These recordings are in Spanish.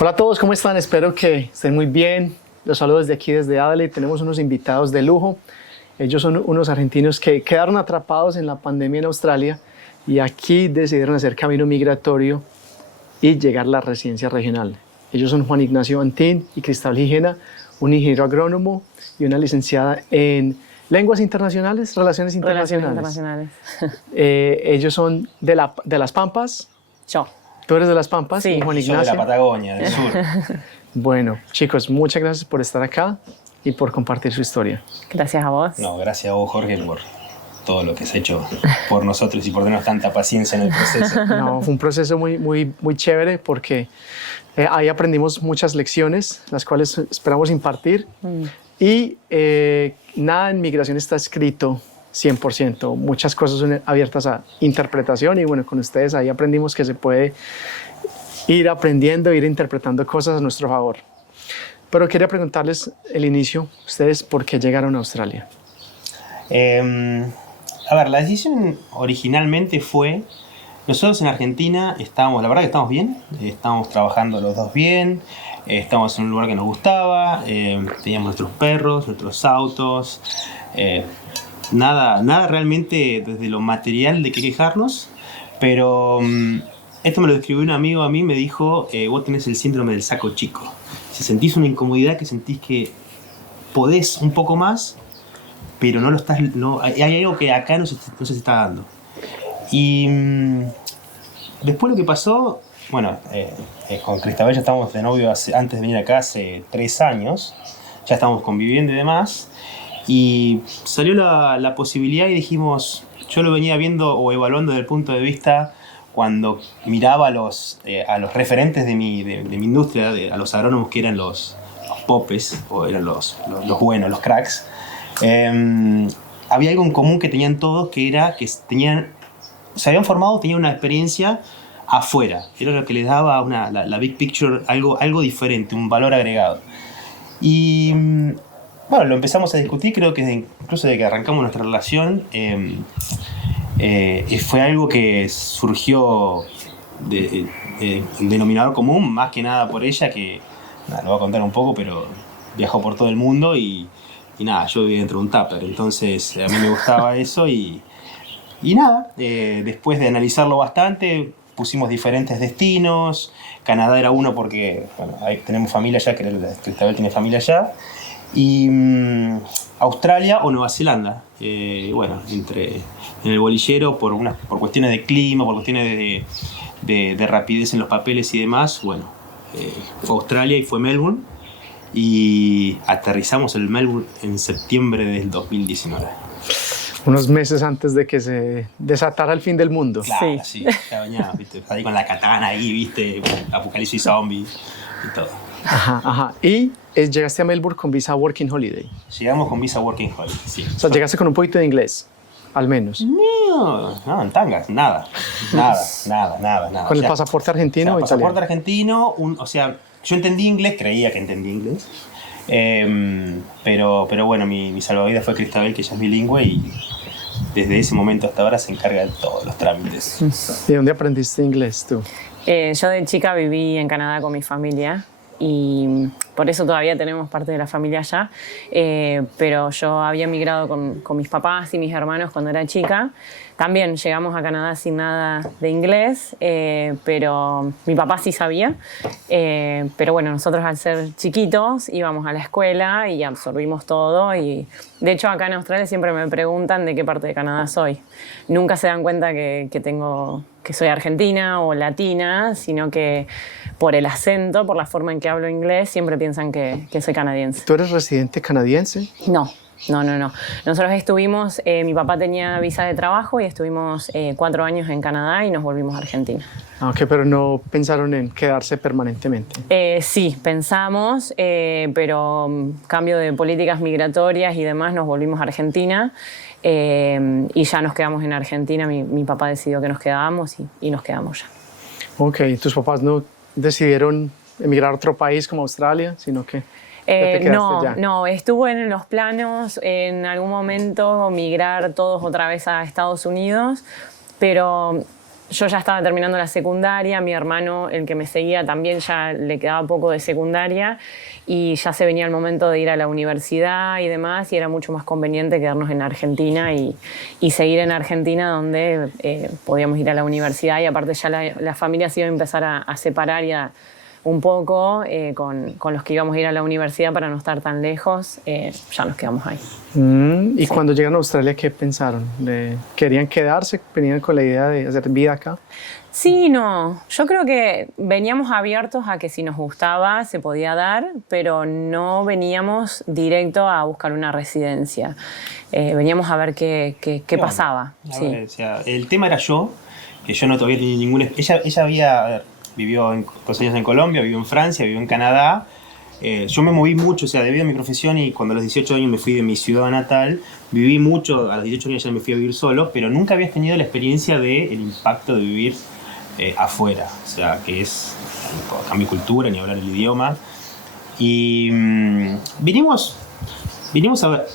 Hola a todos, ¿cómo están? Espero que estén muy bien. Los saludo desde aquí, desde Adelaide. Tenemos unos invitados de lujo. Ellos son unos argentinos que quedaron atrapados en la pandemia en Australia y aquí decidieron hacer camino migratorio y llegar a la residencia regional. Ellos son Juan Ignacio Antín y Cristal Gijena, un ingeniero agrónomo y una licenciada en lenguas internacionales, relaciones internacionales. Ellos son de Las Pampas. Yo. Tú eres de Las Pampas, Sí. y Juan Ignacio. Yo de la Patagonia, del sur. Bueno, chicos, muchas gracias por estar acá y por compartir su historia. Gracias a vos. No, gracias a vos, Jorge, por todo lo que has hecho por nosotros y por tener tanta paciencia en el proceso. No, fue un proceso muy chévere porque ahí aprendimos muchas lecciones, las cuales esperamos impartir. Y nada en migración está escrito 100%. Muchas cosas son abiertas a interpretación y bueno, con ustedes ahí aprendimos que se puede ir aprendiendo, ir interpretando cosas a nuestro favor. Pero quería preguntarles el inicio, ustedes, ¿por qué llegaron a Australia? A ver, la decisión originalmente fue, nosotros en Argentina estábamos, la verdad que estamos bien, estábamos trabajando los dos bien, estábamos en un lugar que nos gustaba, teníamos nuestros perros, nuestros autos, nada realmente desde lo material de qué quejarnos, pero esto me lo describió un amigo a mí, me dijo, vos tenés el síndrome del saco chico. Si sentís una incomodidad, que sentís que podés un poco más, pero no lo estás, no, hay algo que acá no se está dando. Y después lo que pasó, bueno, con Cristabel ya estamos de novio antes de venir acá hace 3 años, ya estamos conviviendo y demás, y salió la posibilidad y dijimos, yo lo venía viendo o evaluando desde el punto de vista cuando miraba a los referentes de mi industria, a los agrónomos que eran los popes, o eran los buenos, los cracks. Había algo en común que tenían todos, que era que se habían formado, tenían una experiencia afuera. Era lo que les daba la big picture, algo diferente, un valor agregado. Y bueno, lo empezamos a discutir, creo que incluso de que arrancamos nuestra relación, fue algo que surgió de denominador común, más que nada por ella, que lo voy a contar un poco, pero viajó por todo el mundo y nada, yo vivía dentro de un tupper, entonces a mí me gustaba eso y nada, después de analizarlo bastante, pusimos diferentes destinos. Canadá era uno porque bueno, ahí tenemos familia allá, Cristabel tiene familia allá, y Australia o Nueva Zelanda. Bueno, en el bolillero por cuestiones de clima, por cuestiones de rapidez en los papeles y demás, bueno, fue Australia y fue Melbourne. Y aterrizamos en Melbourne en septiembre del 2019. Unos meses antes de que se desatara el fin del mundo. Claro, sí, ya venía, ¿viste? Ahí con la katana ahí, ¿viste? Apocalipsis zombie y todo. Ajá. Y llegaste a Melbourne con visa Working Holiday. Llegamos con visa Working Holiday, sí. O sea, llegaste con un poquito de inglés, al menos. No, en tangas, nada. ¿Con el pasaporte argentino o italiano? Pasaporte argentino, o sea, yo entendí inglés, creía que entendí inglés. Pero bueno, mi salvavidas fue Cristabel, que ella es bilingüe y desde ese momento hasta ahora se encarga de todos los trámites. ¿De dónde aprendiste inglés tú? Yo de chica viví en Canadá con mi familia y por eso todavía tenemos parte de la familia allá, pero yo había migrado con mis papás y mis hermanos cuando era chica. También llegamos a Canadá sin nada de inglés, pero mi papá sí sabía. Pero bueno, nosotros al ser chiquitos íbamos a la escuela y absorbimos todo. Y de hecho acá en Australia siempre me preguntan de qué parte de Canadá soy. Nunca se dan cuenta que soy argentina o latina, sino que por el acento, por la forma en que hablo inglés, siempre piensan que soy canadiense. ¿Tú eres residente canadiense? No. Nosotros estuvimos, mi papá tenía visa de trabajo y estuvimos 4 años en Canadá y nos volvimos a Argentina. Ok, pero no pensaron en quedarse permanentemente. Sí, pensamos, pero cambio de políticas migratorias y demás, nos volvimos a Argentina y ya nos quedamos en Argentina. Mi papá decidió que nos quedábamos y nos quedamos ya. Ok, ¿tus papás no decidieron emigrar a otro país como Australia, sino que No, estuvo en los planos en algún momento migrar todos otra vez a Estados Unidos, pero yo ya estaba terminando la secundaria, mi hermano, el que me seguía, también ya le quedaba poco de secundaria y ya se venía el momento de ir a la universidad y demás, y era mucho más conveniente quedarnos en Argentina y seguir en Argentina, donde podíamos ir a la universidad, y aparte ya la familia se iba a empezar a separar ya un poco con los que íbamos a ir a la universidad para no estar tan lejos. Ya nos quedamos ahí. ¿Y cuando llegan a Australia, qué pensaron? ¿Querían quedarse? ¿Venían con la idea de hacer vida acá? Sí, no. Yo creo que veníamos abiertos a que si nos gustaba se podía dar, pero no veníamos directo a buscar una residencia. Veníamos a ver qué pasaba. A ver, o sea, el tema era yo, que yo no todavía tenía ninguna... Ella había... A ver, vivió 2 años en Colombia, vivió en Francia, vivió en Canadá. Yo me moví mucho, o sea, debido a mi profesión, y cuando a los 18 años me fui de mi ciudad natal, viví mucho, a los 18 años ya me fui a vivir solo, pero nunca había tenido la experiencia del impacto de vivir afuera, o sea, que es cambio de cultura, ni hablar el idioma. Y vinimos a ver,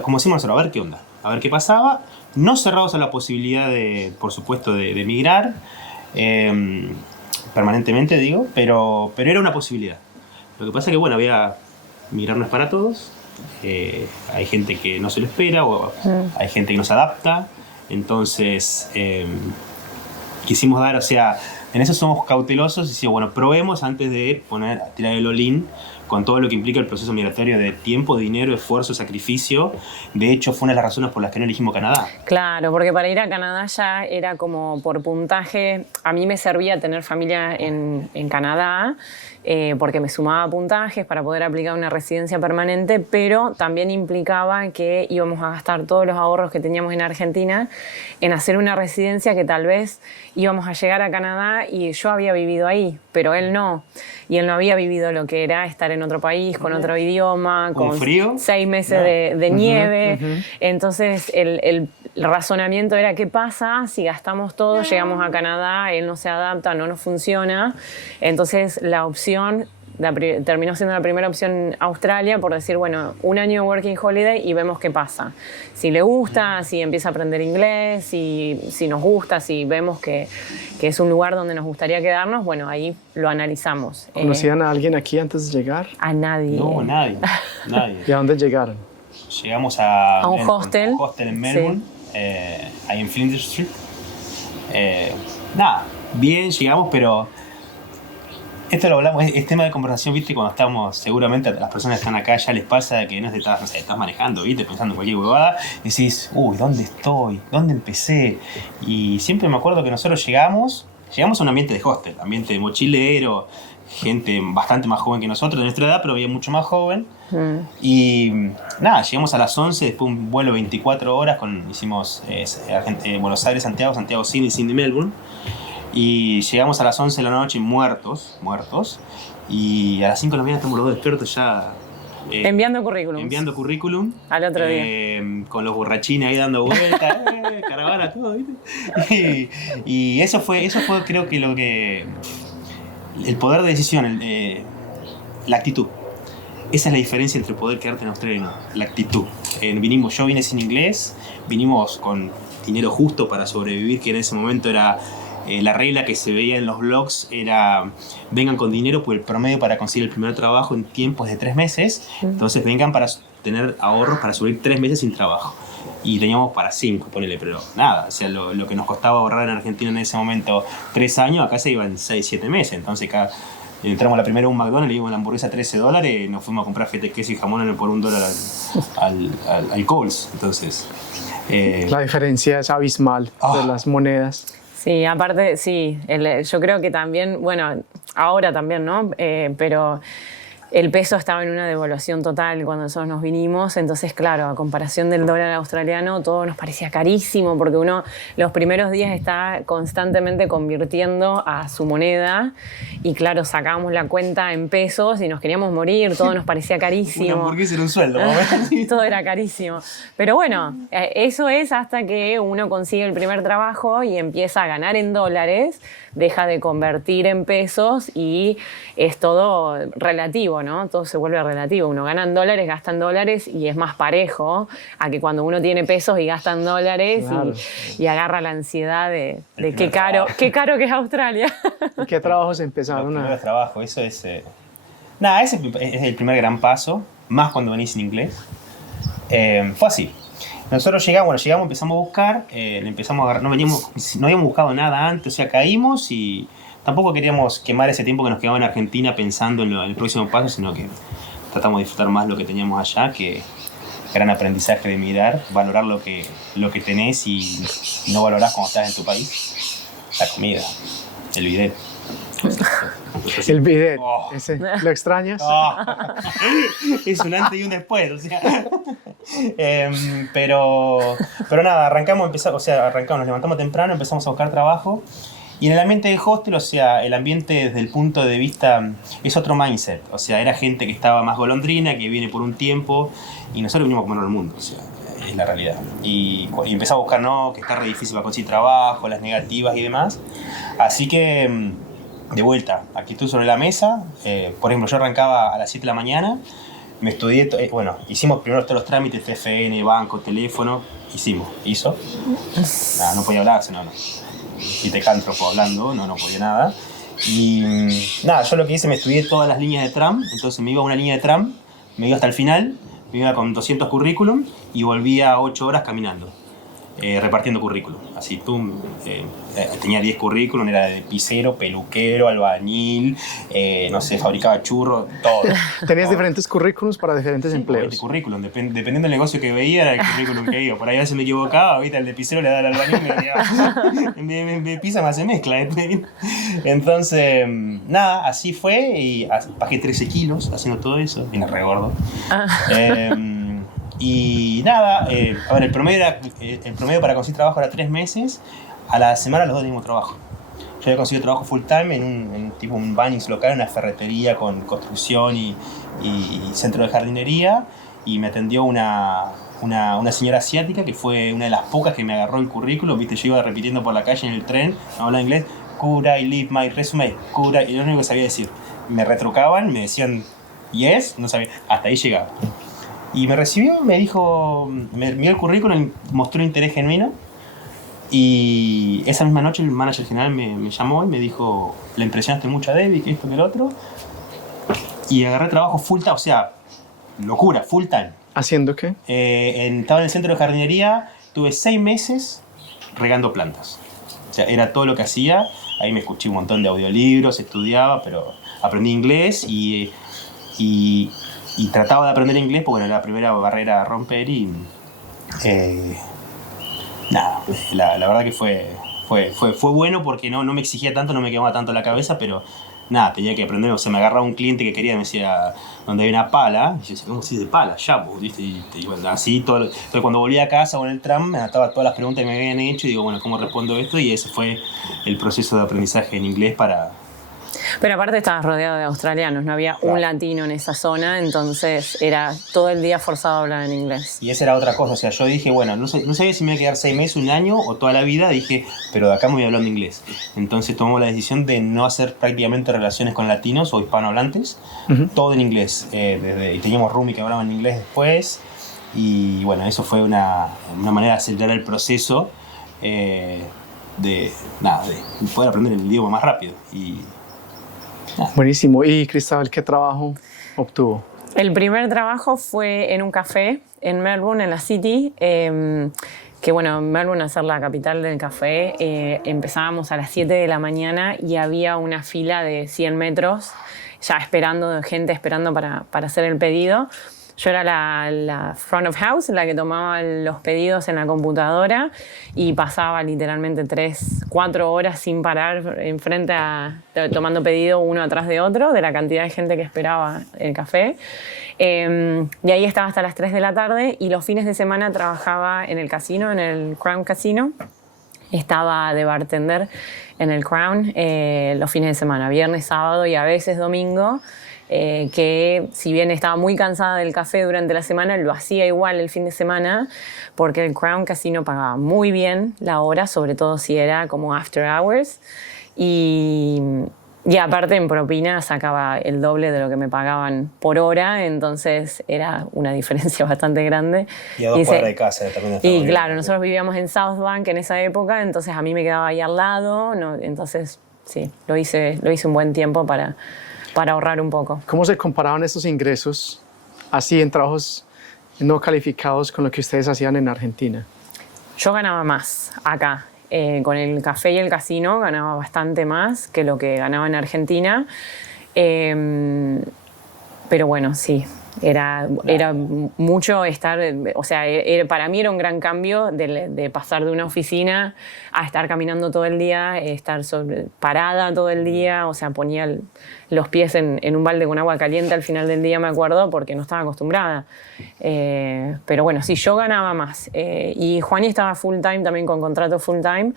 como decimos nosotros, a ver qué onda, a ver qué pasaba, no cerrados a la posibilidad de, por supuesto, de emigrar, permanentemente digo, pero era una posibilidad. Lo que pasa es que, bueno, migrar no es para todos, hay gente que no se lo espera, o hay gente que no se adapta, entonces quisimos dar, o sea, en eso somos cautelosos y decimos, bueno, probemos antes de tirar el all-in con todo lo que implica el proceso migratorio de tiempo, dinero, esfuerzo, sacrificio. De hecho, fue una de las razones por las que no elegimos Canadá. Claro, porque para ir a Canadá ya era como por puntaje. A mí me servía tener familia en Canadá, porque me sumaba puntajes para poder aplicar una residencia permanente, pero también implicaba que íbamos a gastar todos los ahorros que teníamos en Argentina en hacer una residencia que tal vez íbamos a llegar a Canadá y yo había vivido ahí, pero él no. Y él no había vivido lo que era estar en otro país, con otro idioma, con frío, 6 meses de nieve. Entonces el razonamiento era, ¿qué pasa si gastamos todo, llegamos a Canadá, él no se adapta, no nos funciona? Entonces la opción terminó siendo la primera opción Australia, por decir, bueno, 1 año de Working Holiday y vemos qué pasa. Si le gusta, si empieza a aprender inglés, si nos gusta, si vemos que es un lugar donde nos gustaría quedarnos, bueno, ahí lo analizamos. ¿Conocían a alguien aquí antes de llegar? A nadie. No, nadie. ¿Y a dónde llegaron? Llegamos a un hostel. Un hostel en Melbourne, sí. Ahí en Flinders Street. Nada, bien, llegamos, pero esto lo hablamos, es tema de conversación, ¿viste? Cuando estamos, seguramente a las personas que están acá ya les pasa que no sé, estás manejando, ¿viste? Pensando en cualquier huevada, decís, uy, ¿dónde estoy? ¿Dónde empecé? Y siempre me acuerdo que nosotros llegamos a un ambiente de hostel, ambiente de mochilero, gente bastante más joven que nosotros, de nuestra edad, pero había mucho más joven. Y nada, llegamos a las 11, después un vuelo 24 horas, hicimos Buenos Aires, Santiago, Sydney, Sydney, Melbourne. Y llegamos a las 11 de la noche muertos, y a las 5 de la mañana estamos los dos despiertos ya. Enviando currículum. Al otro día. Con los borrachines ahí dando vueltas, caravana, todo, ¿viste? Y eso fue creo que el poder de decisión, la actitud. Esa es la diferencia entre poder quedarte en Australia y no, la actitud. Yo vine sin inglés, vinimos con dinero justo para sobrevivir, que en ese momento era... la regla que se veía en los blogs era vengan con dinero, pues el promedio para conseguir el primer trabajo en tiempos de 3 meses. Entonces vengan para tener ahorros para subir 3 meses sin trabajo. Y teníamos para 5, ponele, pero nada. O sea, lo que nos costaba ahorrar en Argentina en ese momento 3 años, acá se iban 6, 7 meses. Entonces acá entramos la primera a un McDonald's, le dimos la hamburguesa a $13, nos fuimos a comprar feta, queso y jamón por $1 al Coles. Entonces... la diferencia es abismal de las monedas. Sí, aparte, sí, yo creo que también, bueno, ahora también, ¿no? Pero el peso estaba en una devaluación total cuando nosotros nos vinimos, entonces, claro, a comparación del dólar australiano, todo nos parecía carísimo, porque uno los primeros días está constantemente convirtiendo a su moneda, y claro, sacábamos la cuenta en pesos y nos queríamos morir, todo nos parecía carísimo. Una hamburguesa era un sueldo, ¿no? Todo era carísimo. Pero bueno, eso es hasta que uno consigue el primer trabajo y empieza a ganar en dólares, deja de convertir en pesos y es todo relativo, ¿no? Todo se vuelve relativo. Uno gana en dólares, gasta en dólares y es más parejo a que cuando uno tiene pesos y gasta en dólares y agarra la ansiedad de qué caro que es Australia. ¿Y qué trabajos empezaron? Los primeros trabajos, eso es... Nada, ese es el primer gran paso, más cuando venís en inglés. Fue así. Nosotros llegamos, empezamos a buscar, empezamos a agarrar, no habíamos buscado nada antes, o sea, caímos y tampoco queríamos quemar ese tiempo que nos quedaba en Argentina pensando en el próximo paso, sino que tratamos de disfrutar más lo que teníamos allá, que gran aprendizaje de mirar, valorar lo que tenés y no valorás cuando estás en tu país. La comida, el bidet. El bidet, Oh. ¿lo extrañas? Oh. Es un antes y un después, o sea. Pero nada, arrancamos, nos levantamos temprano, empezamos a buscar trabajo. Y en el ambiente de hostel, o sea, el ambiente desde el punto de vista es otro mindset. O sea, era gente que estaba más golondrina, que viene por un tiempo, y nosotros venimos a comernos el mundo, o sea, es la realidad. Y empezamos a buscar, no, que está re difícil para conseguir trabajo, las negativas y demás. Así que, de vuelta, actitud sobre la mesa. Por ejemplo, yo arrancaba a las 7 de la mañana, me estudié, hicimos primero todos los trámites, TFN, banco, teléfono, hizo. Nada, no podía hablar, no. Y tecántropo hablando, no podía nada. Y nada, yo lo que hice, me estudié todas las líneas de tram, entonces me iba a una línea de tram, me iba hasta el final, me iba con 200 currículum y volvía 8 horas caminando, repartiendo currículum. Así, tenía 10 currículum, era de pisero, peluquero, albañil, fabricaba churros, todo. ¿Tenías diferentes currículums para diferentes empleos? Este currículum, dependiendo del negocio que veía, era el currículum que iba. Por ahí a veces me equivocaba, ahorita el de pisero le daba al albañil y me decía, me pisa, me hace mezcla. Entonces, nada, así fue y bajé 13 kilos haciendo todo eso, vine re gordo. Y nada, a ver, el promedio para conseguir trabajo era 3 meses. A la semana los dos teníamos trabajo. Yo había conseguido trabajo full time en un Bunnings local, una ferretería con construcción y centro de jardinería, y me atendió una señora asiática que fue una de las pocas que me agarró el currículum. Viste, yo iba repitiendo por la calle en el tren, no hablaba inglés, could I leave my resume, y lo único que sabía decir. Me retrucaban, me decían yes, no sabía, hasta ahí llegaba. Y me recibió, me dijo, me envió el currículum, mostró un interés genuino. Y esa misma noche el manager general me llamó y me dijo, le impresionaste mucho a Debbie, que esto, que el otro. Y agarré trabajo full time, o sea, locura, full time. ¿Haciendo qué? Estaba en el centro de jardinería, tuve 6 meses regando plantas. O sea, era todo lo que hacía. Ahí me escuché un montón de audiolibros, estudiaba, pero aprendí inglés y trataba de aprender inglés porque era la primera barrera a romper y... nada, la verdad que fue bueno porque no me exigía tanto, no me quemaba tanto la cabeza, pero nada, tenía que aprender. O sea, me agarraba un cliente que quería, me decía, donde hay una pala, y yo decía, ¿cómo se dice pala? Ya, ¿viste? Y bueno, así todo. Entonces, cuando volví a casa con el tram, me anotaba todas las preguntas que me habían hecho y digo, bueno, ¿cómo respondo esto? Y ese fue el proceso de aprendizaje en inglés para... Pero aparte estabas rodeado de australianos, no había un latino en esa zona, entonces era todo el día forzado a hablar en inglés. Y esa era otra cosa, o sea, yo dije, bueno, no sabía si me iba a quedar 6 meses, un año o toda la vida, dije, pero de acá me voy hablando inglés. Entonces tomamos la decisión de no hacer prácticamente relaciones con latinos o hispanohablantes, todo en inglés. Y teníamos roomie que hablaban en inglés después, y bueno, eso fue una manera de acelerar el proceso de poder aprender el idioma más rápido. Buenísimo. ¿Y Cristabel qué trabajo obtuvo? El primer trabajo fue en un café en Melbourne, en la City, que bueno, Melbourne, al ser la capital del café, empezábamos a las 7 de la mañana y había una fila de 100 metros ya gente esperando para hacer el pedido. Yo era la front of house, la que tomaba los pedidos en la computadora y pasaba literalmente 3-4 horas sin parar tomando pedido uno atrás de otro de la cantidad de gente que esperaba el café. Y ahí estaba hasta las 3 de la tarde y los fines de semana trabajaba en el casino, en el Crown Casino. Estaba de bartender en el Crown los fines de semana, viernes, sábado y a veces domingo. Que si bien estaba muy cansada del café durante la semana, lo hacía igual el fin de semana porque el Crown Casino pagaba muy bien la hora, sobre todo si era como after hours. Y Y aparte en propina sacaba el doble de lo que me pagaban por hora, entonces era una diferencia bastante grande. Y a 2 cuadras de casa también. Y claro, nosotros vivíamos en South Bank en esa época, entonces a mí me quedaba ahí al lado, ¿no? Entonces sí, lo hice un buen tiempo para ahorrar un poco. ¿Cómo se comparaban estos ingresos así en trabajos no calificados con lo que ustedes hacían en Argentina? Yo ganaba más acá. Con el café y el casino ganaba bastante más que lo que ganaba en Argentina. Pero bueno, sí, era mucho estar, o sea, para mí era un gran cambio de pasar de una oficina a estar caminando todo el día, estar parada todo el día, o sea, ponía los pies en un balde con agua caliente al final del día, me acuerdo, porque no estaba acostumbrada. Pero bueno, sí, yo ganaba más. Y Juani estaba full time, también con contrato full time.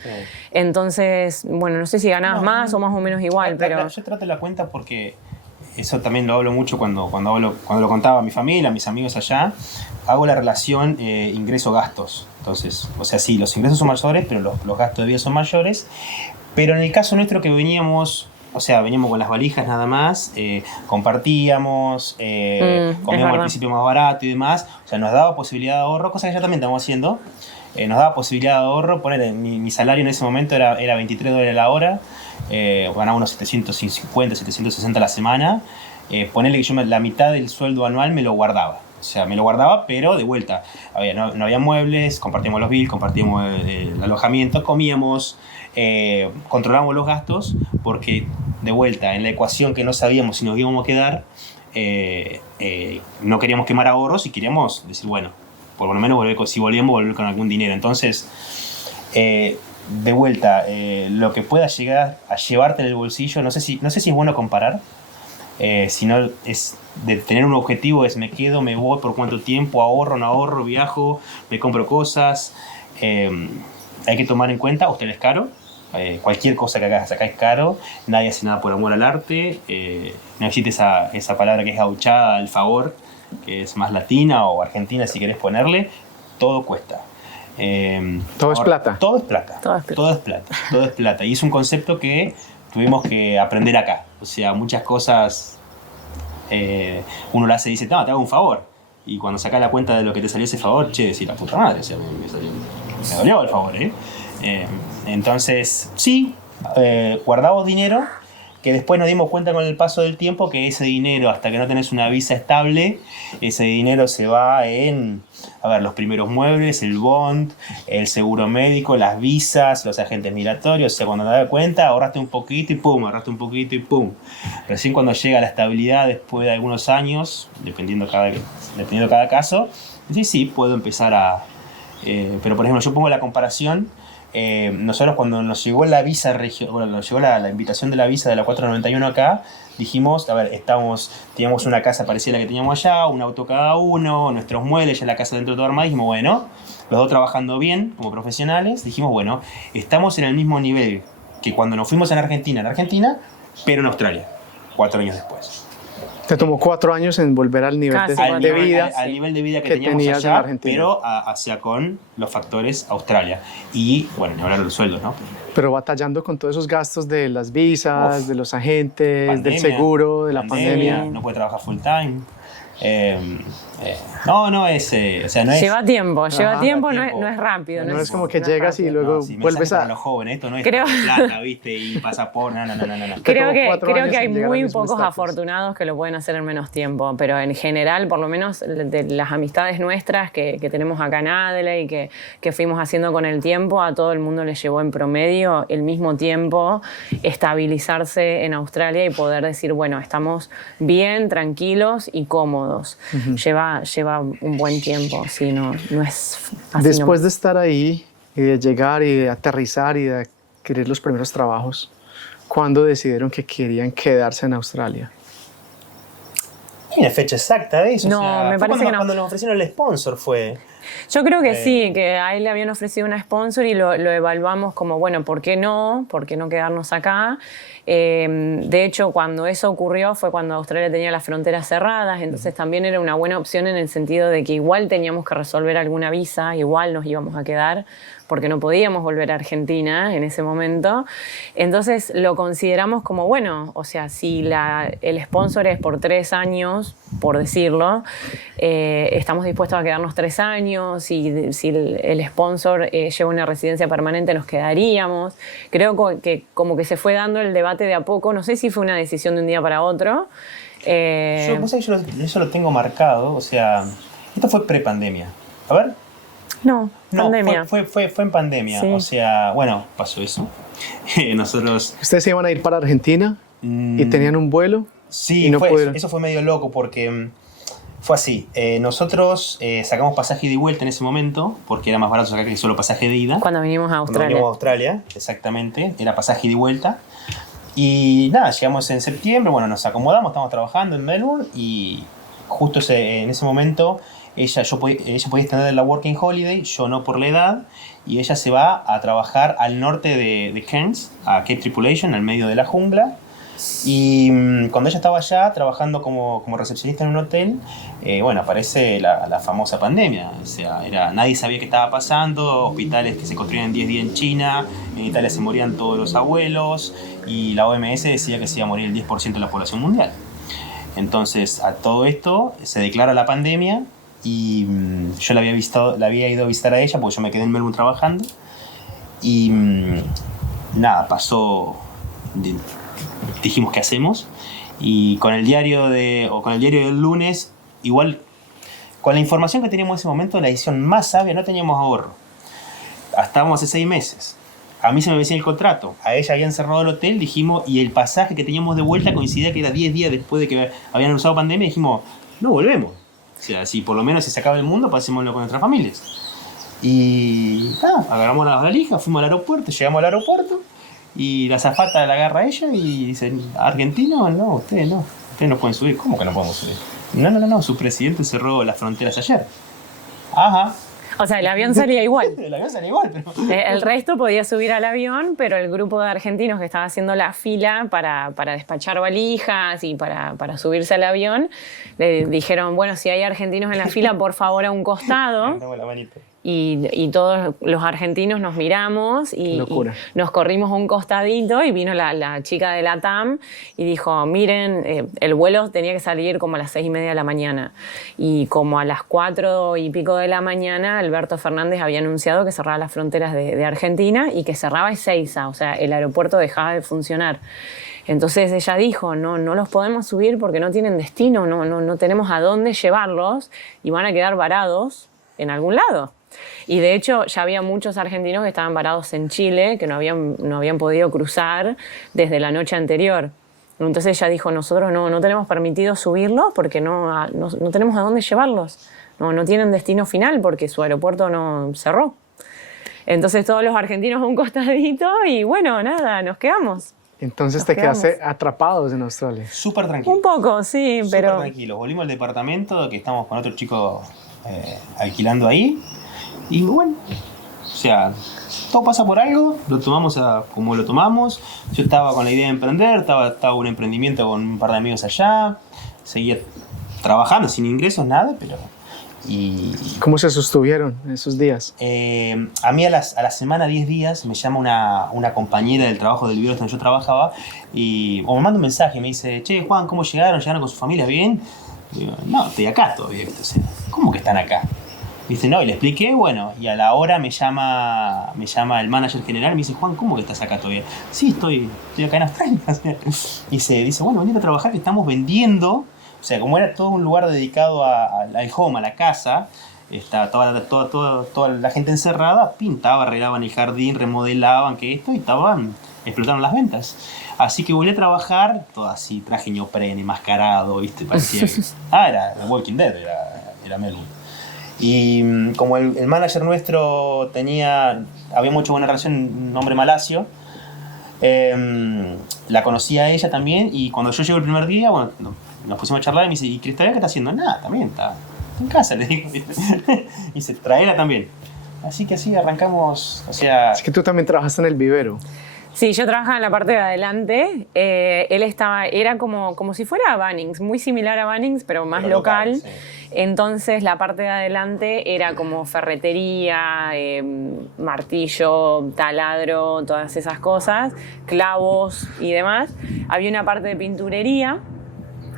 Entonces, bueno, no sé si ganabas más o más o menos igual, pero... Yo trato la cuenta porque... Eso también lo hablo mucho cuando lo contaba a mi familia, a mis amigos allá. Hago la relación ingreso-gastos. Entonces, o sea, sí, los ingresos son mayores, pero los gastos de vida son mayores. Pero en el caso nuestro que veníamos con las valijas nada más, compartíamos, comíamos al principio más barato y demás. O sea, nos daba posibilidad de ahorro, cosa que ya también estamos haciendo. Nos daba posibilidad de ahorro. Mi salario en ese momento era $23 la hora. Ganaba unos 750, 760 a la semana. Ponerle que yo la mitad del sueldo anual me lo guardaba. O sea, me lo guardaba, pero de vuelta. No había muebles, compartíamos los bills, compartíamos el alojamiento, comíamos, controlábamos los gastos, porque de vuelta, en la ecuación que no sabíamos si nos íbamos a quedar, no queríamos quemar ahorros y queríamos decir, bueno, por lo menos si volvíamos, volver con algún dinero. Entonces, de vuelta, lo que pueda llegar a llevarte en el bolsillo, no sé si es bueno comparar, sino es de tener un objetivo, es me quedo, me voy, por cuánto tiempo, ahorro, no ahorro, viajo, me compro cosas. Hay que tomar en cuenta, usted es caro, cualquier cosa que hagas acá es caro, nadie hace nada por amor al arte, no existe esa palabra que es gauchada, al favor, que es más latina o argentina si querés ponerle, todo cuesta. Todo es plata. Todo es plata. Todo es plata. Y es un concepto que tuvimos que aprender acá. O sea, muchas cosas uno lo hace y dice, no, te hago un favor. Y cuando sacás la cuenta de lo que te salió ese favor, che, decís, la puta madre, o sea, me dolió el favor, entonces, sí, guardamos dinero, que después nos dimos cuenta con el paso del tiempo que ese dinero, hasta que no tenés una visa estable, ese dinero se va en, los primeros muebles, el bond, el seguro médico, las visas, los agentes migratorios. O sea, cuando te das cuenta, ahorraste un poquito y pum, Recién cuando llega la estabilidad después de algunos años, dependiendo cada caso, sí, puedo empezar a... pero por ejemplo, yo pongo la comparación. Nosotros cuando nos llegó la visa nos llegó la invitación de la visa de la 491 acá, dijimos, teníamos una casa parecida a la que teníamos allá, un auto cada uno, nuestros muebles, ya la casa dentro de todo armada, dijimos, bueno, los dos trabajando bien como profesionales, dijimos, bueno, estamos en el mismo nivel que cuando nos fuimos en Argentina, pero en Australia, 4 años después. Te tomó 4 años en volver al nivel de vida al nivel de vida que teníamos allá, pero hacia con los factores Australia. Y, bueno, ni hablar de los sueldos, ¿no? Pero batallando con todos esos gastos de las visas, de los agentes, del seguro, de la pandemia. No puede trabajar full time. No es... o sea, no es... Lleva tiempo, no es rápido. No es como que llegas y luego vuelves a... los jóvenes, esto no es plata, ¿viste? Y pasaporte, no. Creo que hay muy pocos afortunados que lo pueden hacer en menos tiempo, pero en general, por lo menos de las amistades nuestras que tenemos acá en Adelaide y que fuimos haciendo con el tiempo, a todo el mundo le llevó en promedio el mismo tiempo estabilizarse en Australia y poder decir, bueno, estamos bien, tranquilos y cómodos. Lleva un buen tiempo, sí, no es así. Después de estar ahí y de llegar y de aterrizar y de adquirir los primeros trabajos, ¿cuándo decidieron que querían quedarse en Australia? Hay una fecha exacta de eso. No, me parece que no. Cuando nos ofrecieron el sponsor fue. Yo creo que sí, que a él le habían ofrecido una sponsor y lo evaluamos como, bueno, ¿por qué no? ¿Por qué no quedarnos acá? De hecho, cuando eso ocurrió fue cuando Australia tenía las fronteras cerradas, entonces también era una buena opción en el sentido de que igual teníamos que resolver alguna visa, igual nos íbamos a quedar, porque no podíamos volver a Argentina en ese momento. Entonces lo consideramos como, bueno, o sea, si el sponsor es por 3 años, por decirlo, estamos dispuestos a quedarnos 3 años, y si el sponsor lleva una residencia permanente nos quedaríamos. Creo que como que se fue dando el debate de a poco, no sé si fue una decisión de un día para otro. Yo eso lo tengo marcado, o sea, esto fue pre-pandemia. A ver. No, pandemia. Fue en pandemia, sí. O sea, bueno, pasó eso. Nosotros... ¿Ustedes se iban a ir para Argentina y tenían un vuelo? Sí, y no eso fue medio loco porque fue así. Nosotros sacamos pasaje de vuelta en ese momento, porque era más barato sacar que solo pasaje de ida. Cuando vinimos a Australia. Cuando vinimos a Australia, exactamente, era pasaje de vuelta. Y nada, llegamos en septiembre, bueno, nos acomodamos, estamos trabajando en Melbourne y justo en ese momento... Ella podía extender la Working Holiday, yo no por la edad, y ella se va a trabajar al norte de Cairns, a Cape Tripulation, al medio de la jungla. Y cuando ella estaba allá trabajando como recepcionista en un hotel, bueno, aparece la famosa pandemia. O sea, nadie sabía qué estaba pasando, hospitales que se construían en 10 días en China, en Italia se morían todos los abuelos, y la OMS decía que se iba a morir el 10% de la población mundial. Entonces, a todo esto se declara la pandemia. Y yo la había ido a visitar a ella porque yo me quedé en Melbourne trabajando y nada, pasó, dijimos qué hacemos, y con el diario del lunes, igual con la información que teníamos en ese momento, la decisión más sabia, no teníamos ahorro, estábamos hace 6 meses, a mí se me vencía el contrato, a ella habían cerrado el hotel, dijimos, y el pasaje que teníamos de vuelta coincidía que era 10 días después de que habían usado pandemia, dijimos, no volvemos. O sea, si por lo menos si se acaba el mundo, pasémoslo con nuestras familias. Y agarramos las valijas, fuimos al aeropuerto, llegamos al aeropuerto y la azafata la agarra a ella y dice, ¿argentino? No, ustedes no pueden subir. ¿Cómo que no podemos subir? No, su presidente cerró las fronteras ayer. Ajá. O sea, el avión salía igual. El avión salía igual, pero... El resto podía subir al avión, pero el grupo de argentinos que estaba haciendo la fila para despachar valijas y para subirse al avión, le dijeron, bueno, si hay argentinos en la fila, por favor a un costado. Y todos los argentinos nos miramos y nos corrimos a un costadito y vino la chica de la TAM y dijo, miren, el vuelo tenía que salir como a las 6:30 de la mañana y como a las 4 y pico de la mañana Alberto Fernández había anunciado que cerraba las fronteras de Argentina y que cerraba Ezeiza, o sea, el aeropuerto dejaba de funcionar. Entonces ella dijo, no los podemos subir porque no tienen destino, no tenemos a dónde llevarlos y van a quedar varados en algún lado. Y de hecho ya había muchos argentinos que estaban varados en Chile, que no habían podido cruzar desde la noche anterior. Entonces ella dijo, nosotros no tenemos permitido subirlos porque no tenemos a dónde llevarlos. No tienen destino final porque su aeropuerto no cerró. Entonces todos los argentinos a un costadito y bueno, nada, nos quedamos. Entonces te quedaste atrapados en Australia. Súper tranquilo. Un poco, sí, pero... Súper tranquilo. Volvimos al departamento que estamos con otro chico alquilando ahí. Y bueno, o sea, todo pasa por algo, lo tomamos como lo tomamos. Yo estaba con la idea de emprender, estaba un emprendimiento con un par de amigos allá, seguía trabajando sin ingresos, nada, pero... ¿Cómo se sostuvieron esos días? A mí a la semana, 10 días, me llama una compañera del trabajo del vivero donde yo trabajaba o me manda un mensaje, me dice, che, Juan, ¿cómo llegaron? ¿Llegaron con su familia bien? Y digo, no, estoy acá todavía. O sea, ¿cómo que están acá? Dice, no, y le expliqué, bueno, y a la hora me llama el manager general y me dice, Juan, ¿cómo que estás acá todavía? Sí, estoy acá en Australia. Y dice, bueno, venite a trabajar que estamos vendiendo. O sea, como era todo un lugar dedicado al home, a la casa, toda la gente encerrada, pintaban, arreglaban el jardín, remodelaban, y explotaron las ventas. Así que volví a trabajar, todo así, traje neoprene, mascarado, ¿viste? Parecía que... era The Walking Dead, era Melbourne. Y como el manager nuestro había mucha buena relación, un hombre malasio, la conocía a ella también, y cuando yo llego el primer día, bueno, nos pusimos a charlar y me dice, ¿y Cristóbal qué está haciendo? Nada, también está En casa, le digo. Y se traerá también. Así que así arrancamos, o sea... Es que tú también trabajaste en el vivero. Sí, yo trabajaba en la parte de adelante. Él era como si fuera Bunnings, muy similar a Bunnings, pero más local. Sí. Entonces la parte de adelante era como ferretería, martillo, taladro, todas esas cosas, clavos y demás. Había una parte de pinturería.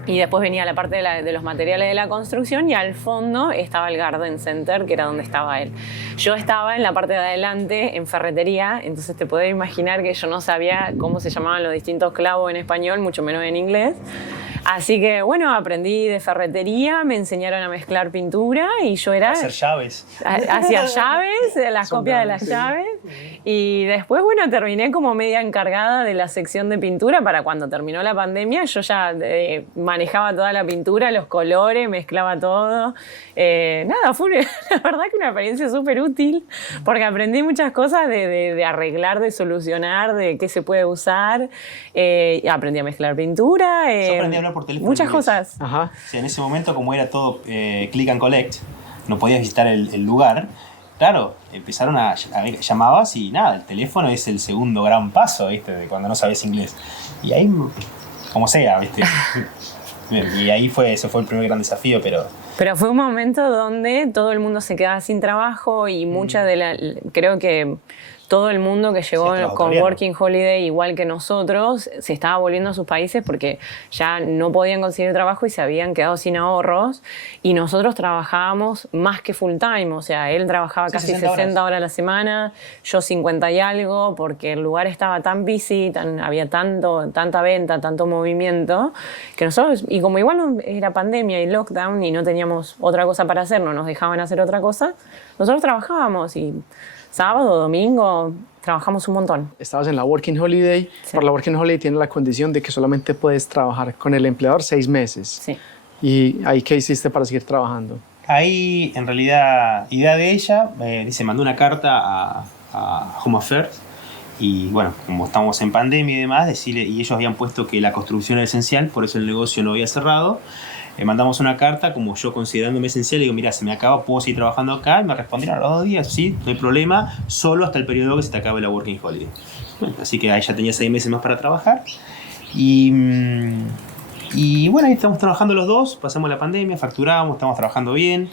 Y después venía la parte de los materiales de la construcción y al fondo estaba el Garden Center, que era donde estaba él. Yo estaba en la parte de adelante, en ferretería, entonces te podés imaginar que yo no sabía cómo se llamaban los distintos clavos en español, mucho menos en inglés. Así que, bueno, aprendí de ferretería, me enseñaron a mezclar pintura y yo era... Hacer llaves. Hacía llaves, las copias de las llaves. Y después, bueno, terminé como media encargada de la sección de pintura para cuando terminó la pandemia. Yo ya manejaba toda la pintura, los colores, mezclaba todo. Nada, fue la verdad que una experiencia súper útil porque aprendí muchas cosas de arreglar, de solucionar, de qué se puede usar. Aprendí a mezclar pintura. Yo aprendí a hablar por teléfono. Muchas cosas. Ajá. O sea, en ese momento, como era todo click and collect, no podías visitar el lugar. Claro, empezaron a llamabas y nada, el teléfono es el segundo gran paso, ¿viste? De cuando no sabes inglés. Y ahí, como sea, ¿viste? Y ahí ese fue el primer gran desafío, pero fue un momento donde todo el mundo se quedaba sin trabajo y creo que todo el mundo que llegó con Working Holiday, igual que nosotros, se estaba volviendo a sus países porque ya no podían conseguir trabajo y se habían quedado sin ahorros. Y nosotros trabajábamos más que full time, o sea, él trabajaba casi 60 horas a la semana, yo 50 y algo, porque el lugar estaba tan busy, había tanta venta, tanto movimiento, que nosotros, y como igual era pandemia y lockdown y no teníamos otra cosa para hacer, no nos dejaban hacer otra cosa, nosotros trabajábamos y sábado, domingo, trabajamos un montón. Estabas en la Working Holiday. Sí. Por la Working Holiday tiene la condición de que solamente puedes trabajar con el empleador 6 meses. Sí. ¿Y ahí qué hiciste para seguir trabajando? ahí en realidad, idea de ella, dice, mandó una carta a Home Affairs. Y bueno, como estamos en pandemia y demás, decirle, y ellos habían puesto que la construcción era esencial, por eso el negocio no había cerrado. Mandamos una carta, como yo considerándome esencial, y digo, mira, se me acaba, ¿puedo seguir trabajando acá? Y me respondieron a los 2 días, sí, no hay problema, solo hasta el periodo que se te acabe la Working Holiday. Bueno, así que ahí ya tenía 6 meses más para trabajar. Y bueno, ahí estamos trabajando los dos, pasamos la pandemia, facturábamos, estamos trabajando bien,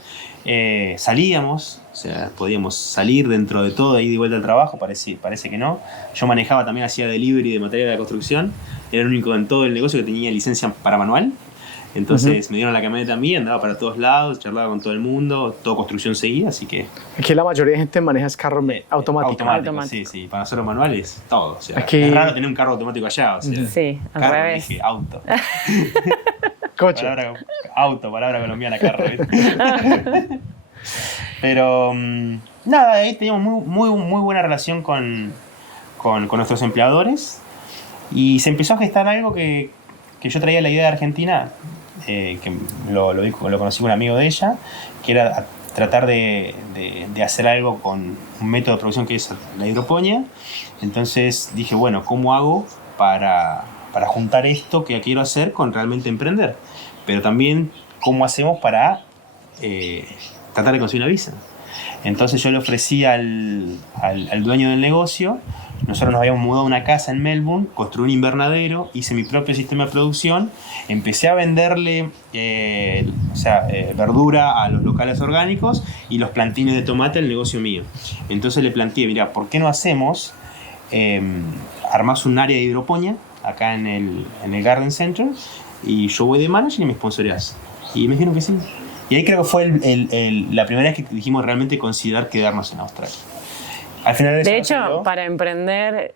salíamos, o sea, podíamos salir dentro de todo, ahí de vuelta al trabajo, parece que no. Yo manejaba también, hacía delivery de material de la construcción, era el único en todo el negocio que tenía licencia para manual. Entonces me dieron la camioneta a mí, andaba para todos lados, charlaba con todo el mundo, todo construcción seguía, así que... Aquí la mayoría de gente maneja carro automático. Sí, sí, para nosotros manuales, todo. O sea, aquí... es raro tener un carro automático allá, o sea... Sí, al carro, revés. dije, auto. Coche. Palabra colombiana, carro. Pero nada, ahí teníamos muy buena relación con nuestros empleadores y se empezó a gestar algo que yo traía la idea de Argentina, que lo conocí con un amigo de ella, que era tratar de hacer algo con un método de producción que es la hidroponía. Entonces dije, bueno, ¿cómo hago para juntar esto que quiero hacer con realmente emprender? Pero también, ¿cómo hacemos para tratar de conseguir una visa? Entonces yo le ofrecí al dueño del negocio. Nosotros nos habíamos mudado a una casa en Melbourne, construí un invernadero, hice mi propio sistema de producción, empecé a venderle verdura a los locales orgánicos y los plantines de tomate al negocio mío. Entonces le planteé, mira, ¿por qué no hacemos, armás un área de hidroponía acá en el Garden Center y yo voy de manager y me sponsoreás? Y me dijeron que sí. Y ahí creo que fue la primera vez que dijimos realmente considerar quedarnos en Australia. Al final de hecho, para emprender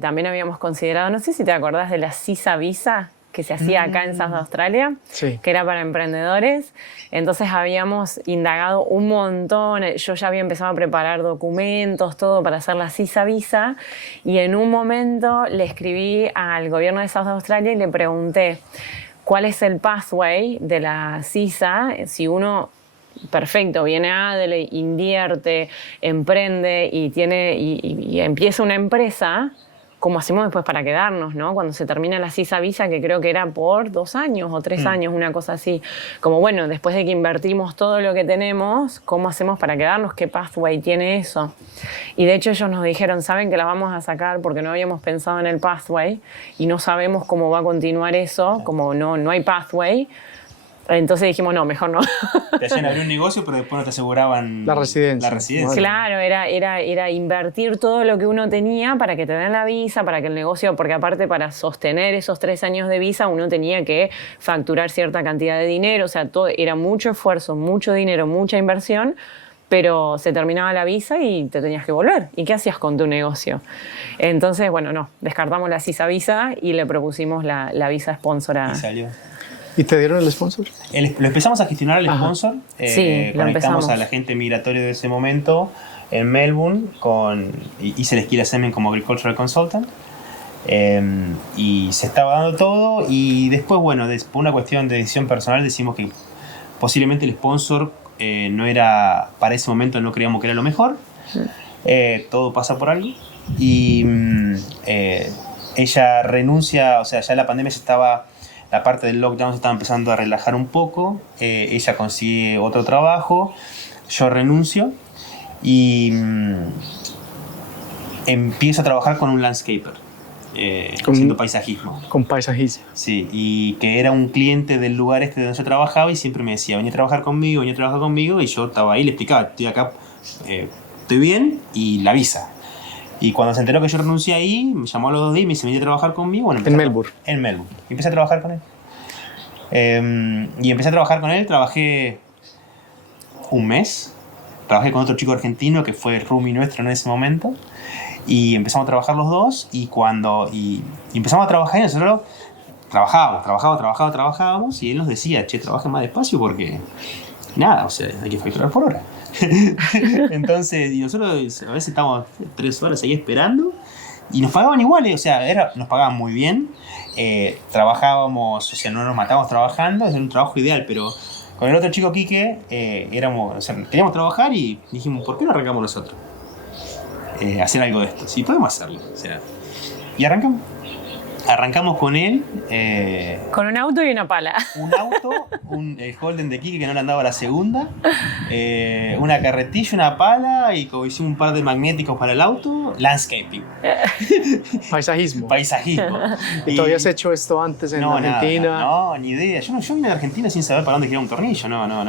también habíamos considerado, no sé si te acordás de la CISA Visa que se hacía acá en South Australia, sí, que era para emprendedores. Entonces habíamos indagado un montón, yo ya había empezado a preparar documentos, todo para hacer la CISA Visa, y en un momento le escribí al gobierno de South Australia y le pregunté cuál es el pathway de la CISA, si uno... Perfecto, viene Adelaide, invierte, emprende y empieza una empresa, cómo hacemos después para quedarnos, ¿no? Cuando se termina la CISA Visa, que creo que era por 2 años o 3 años, una cosa así. Como, bueno, después de que invertimos todo lo que tenemos, ¿cómo hacemos para quedarnos? ¿Qué pathway tiene eso? Y de hecho ellos nos dijeron, saben que la vamos a sacar porque no habíamos pensado en el pathway y no sabemos cómo va a continuar eso, como no hay pathway. Entonces dijimos, no, mejor no. Te hacían abrir un negocio, pero después no te aseguraban la residencia. Claro, era invertir todo lo que uno tenía para que te den la visa, para que el negocio, porque aparte para sostener esos 3 años de visa uno tenía que facturar cierta cantidad de dinero, o sea, todo, era mucho esfuerzo, mucho dinero, mucha inversión, pero se terminaba la visa y te tenías que volver. ¿Y qué hacías con tu negocio? Entonces, bueno, no, descartamos la CISA Visa y le propusimos la visa sponsor a... Y salió. ¿Y te dieron el sponsor? Lo empezamos a gestionar el sponsor. Sí, lo conectamos empezamos. a la gente migratoria de ese momento en Melbourne. Hice el skill assessment como agricultural consultant. Y se estaba dando todo. Y después, bueno, por una cuestión de decisión personal, decimos que posiblemente el sponsor no era, para ese momento no creíamos que era lo mejor. Todo pasa por algo. Y ella renuncia, o sea, ya la pandemia se estaba... La parte del lockdown se estaba empezando a relajar un poco. Ella consigue otro trabajo. Yo renuncio. Y empiezo a trabajar con un landscaper. Haciendo paisajismo. Con paisajismo. Sí, y que era un cliente del lugar este donde yo trabajaba y siempre me decía, vení a trabajar conmigo, vení a trabajar conmigo. Y yo estaba ahí, le explicaba, estoy acá, estoy bien, y la visa. Y cuando se enteró que yo renuncié ahí, me llamó a los 2 días y me dice, vení a trabajar conmigo. Bueno, en Melbourne. En Melbourne. Y empecé a trabajar con él. Trabajé un mes. Trabajé con otro chico argentino que fue el roomie nuestro en ese momento. Y empezamos a trabajar los dos. Y empezamos a trabajar y nosotros trabajábamos. Y él nos decía, che, trabajen más despacio porque nada, o sea, hay que facturar por hora. Entonces, y nosotros a veces estábamos 3 horas ahí esperando y nos pagaban igual, o sea, nos pagaban muy bien, trabajábamos, o sea, no nos matábamos trabajando, era un trabajo ideal, pero con el otro chico Quique o sea, queríamos trabajar y dijimos, ¿por qué no arrancamos nosotros? Hacer algo de esto, sí, podemos hacerlo, o sea, y arrancamos con él. Con un auto y una pala. Un auto, el Holden de Quique que no le andaba la segunda, una carretilla, una pala y como hicimos un par de magnéticos para el auto, landscaping. Paisajismo. ¿Y tú habías hecho esto antes en Argentina? No, ni idea. Yo vine de Argentina sin saber para dónde quería un tornillo. Nada.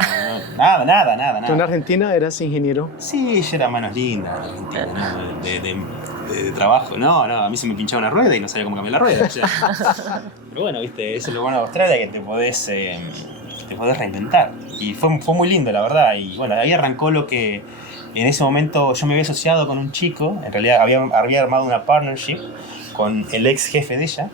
¿Tú en Argentina eras ingeniero? Sí, yo era manos lindas en Argentina, ¿no? De trabajo, no, a mí se me pinchaba una rueda y no sabía cómo cambiar la rueda. O sea. Pero bueno, viste, eso es lo bueno de Australia, que te podés reinventar. Y fue muy lindo, la verdad. Y bueno, ahí arrancó lo que en ese momento yo me había asociado con un chico. En realidad había armado una partnership con el ex jefe de ella,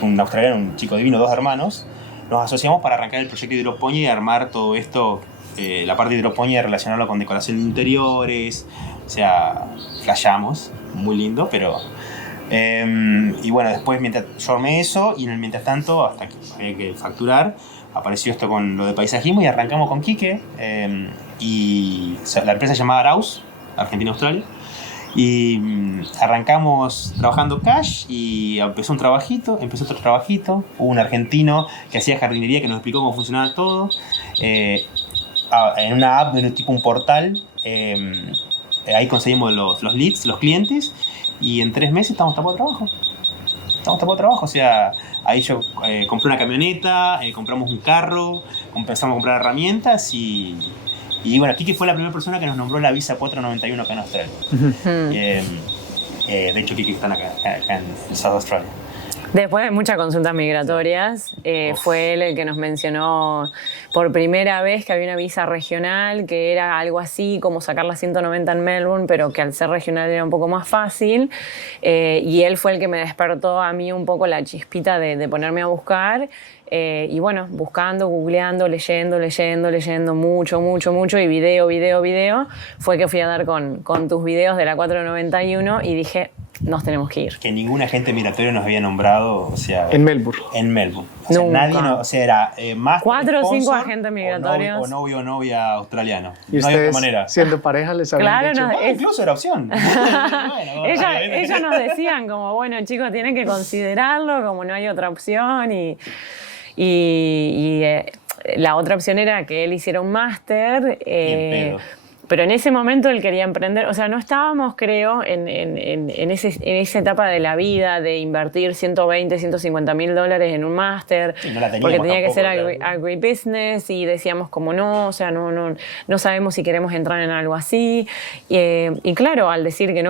un australiano, un chico divino, 2 hermanos. Nos asociamos para arrancar el proyecto de hidroponía y armar todo esto, la parte de hidroponía, relacionarlo con decoración de interiores. O sea, flasheamos, muy lindo, pero... y bueno, después mientras yo armé eso y mientras tanto, hasta que había que facturar, apareció esto con lo de paisajismo y arrancamos con Quique. Y o sea, la empresa se llamaba Arauz, Argentina-Australia. Y arrancamos trabajando cash y empezó otro trabajito. Hubo un argentino que hacía jardinería que nos explicó cómo funcionaba todo. En una app, de tipo un portal, ahí conseguimos los leads, los clientes, y en 3 meses estamos tapados de trabajo. O sea, ahí yo compré una camioneta, compramos un carro, empezamos a comprar herramientas y bueno, Kiki fue la primera persona que nos nombró la visa 491 acá en Australia. De hecho, Kiki está acá en South Australia. Después de muchas consultas migratorias, fue él el que nos mencionó por primera vez que había una visa regional, que era algo así como sacar la 190 en Melbourne, pero que al ser regional era un poco más fácil. Y él fue el que me despertó a mí un poco la chispita de ponerme a buscar. y bueno, buscando, googleando, leyendo mucho, y video, fue que fui a dar con tus videos de la 491 y dije, nos tenemos que ir. Que ningún agente migratorio nos había nombrado, o sea... En Melbourne. En Melbourne. O sea, Nunca. nadie, o sea, era más 4 o 5 sponsor, agentes migratorios. O novio o novia australiano. Y no hay otra ustedes, manera. siendo pareja, les habían Claro, dicho... no, Ah, incluso era opción. Bueno, Ellos nos decían como, bueno, chicos, tienen que considerarlo, como no hay otra opción. La otra opción era que él hiciera un máster. Pero en ese momento él quería emprender, o sea, no estábamos, creo, en esa etapa de la vida de invertir 120, 150 mil dólares en un máster, no la porque tenía que ser claro. agribusiness, y decíamos como no, o sea, no sabemos si queremos entrar en algo así. Y claro, al decir que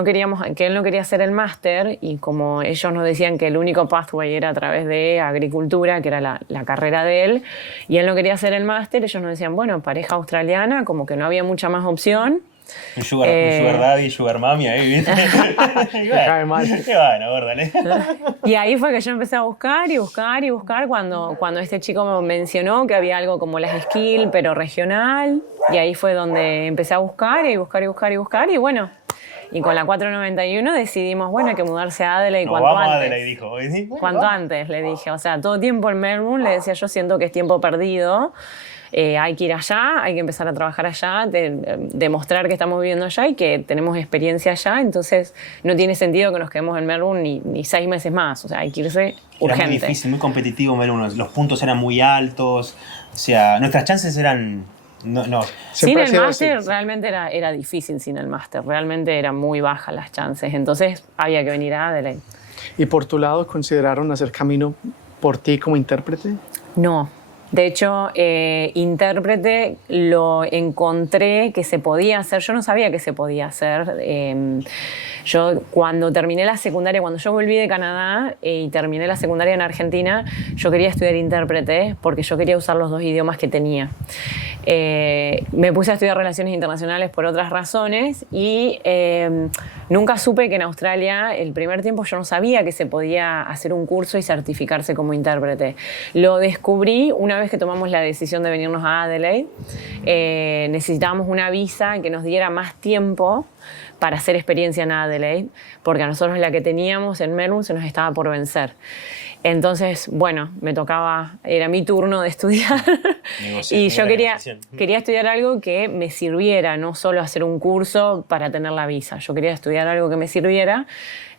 que él no quería hacer el máster, y como ellos nos decían que el único pathway era a través de agricultura, que era la carrera de él, y él no quería hacer el máster, ellos nos decían, bueno, pareja australiana, como que no había mucha más opción. Un sugar daddy, sugar mommy ahí, ¿viste? cae mal. Qué bueno, górdale. Y ahí fue que yo empecé a buscar cuando este chico me mencionó que había algo como las Skills, pero regional, y ahí fue donde empecé a buscar y bueno, y con la 491 decidimos, bueno, hay que mudarse a Adelaide cuanto vamos antes. a Adelaide, dijo. Bueno, Cuanto antes, le dije. O sea, todo tiempo en Melbourne, le decía, yo siento que es tiempo perdido. Hay que ir allá, hay que empezar a trabajar allá, demostrar que estamos viviendo allá y que tenemos experiencia allá. Entonces, no tiene sentido que nos quedemos en Melbourne ni 6 meses más. O sea, hay que irse urgente. Era muy difícil, muy competitivo Melbourne. Los puntos eran muy altos. O sea, nuestras chances eran... No. Sin el sido máster así. realmente era difícil sin el máster. Realmente eran muy bajas las chances. Entonces, había que venir a Adelaide. ¿Y por tu lado consideraron hacer camino por ti como intérprete? No. De hecho, intérprete lo encontré que se podía hacer. Yo no sabía que se podía hacer. Yo cuando terminé la secundaria, cuando yo volví de Canadá y terminé la secundaria en Argentina, yo quería estudiar intérprete porque yo quería usar los 2 idiomas que tenía. Me puse a estudiar Relaciones Internacionales por otras razones y nunca supe que en Australia, el primer tiempo yo no sabía que se podía hacer un curso y certificarse como intérprete. Lo descubrí una vez que tomamos la decisión de venirnos a Adelaide. Necesitábamos una visa que nos diera más tiempo para hacer experiencia en Adelaide, porque a nosotros la que teníamos en Melbourne se nos estaba por vencer. Entonces, bueno, era mi turno de estudiar y yo quería estudiar algo que me sirviera, no solo hacer un curso para tener la visa. Yo quería estudiar algo que me sirviera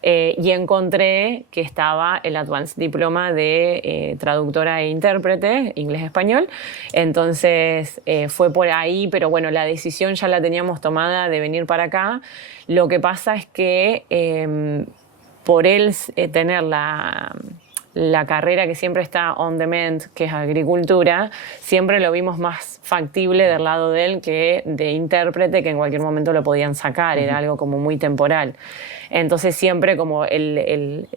y encontré que estaba el Advanced Diploma de traductora e intérprete, inglés-español. Entonces fue por ahí, pero bueno, la decisión ya la teníamos tomada de venir para acá. Lo que pasa es que por él tener la carrera que siempre está on demand, que es agricultura, siempre lo vimos más factible del lado de él que de intérprete, que en cualquier momento lo podían sacar, era algo como muy temporal. Entonces siempre como el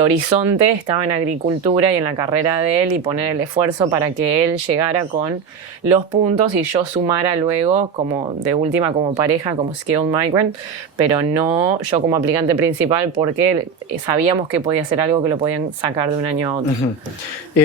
horizonte estaba en agricultura y en la carrera de él y poner el esfuerzo para que él llegara con los puntos y yo sumara luego como de última como pareja, como skilled migrant, pero no yo como aplicante principal porque sabíamos que podía ser algo que lo podían sacar de un año a otro.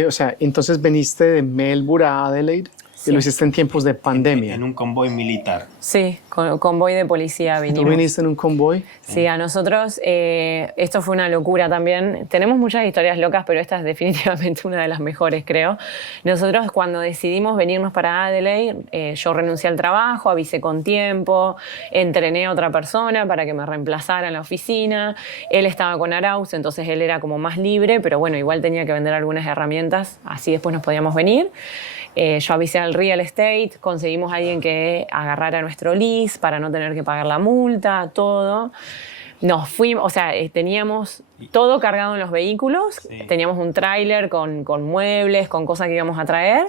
O sea, entonces veniste de Melbourne a Adelaide y lo hiciste en tiempos de pandemia. En un convoy militar. Sí, convoy de policía vinimos. ¿Tú viniste en un convoy? Sí, a nosotros esto fue una locura también. Tenemos muchas historias locas, pero esta es definitivamente una de las mejores, creo. Nosotros cuando decidimos venirnos para Adelaide, yo renuncié al trabajo, avisé con tiempo, entrené a otra persona para que me reemplazara en la oficina. Él estaba con Arauz, entonces él era como más libre, pero bueno, igual tenía que vender algunas herramientas, así después nos podíamos venir. Yo avisé al real estate, conseguimos a alguien que agarrara nuestro lease para no tener que pagar la multa, todo. Nos fuimos, o sea, teníamos todo cargado en los vehículos, sí. Teníamos un tráiler con muebles, con cosas que íbamos a traer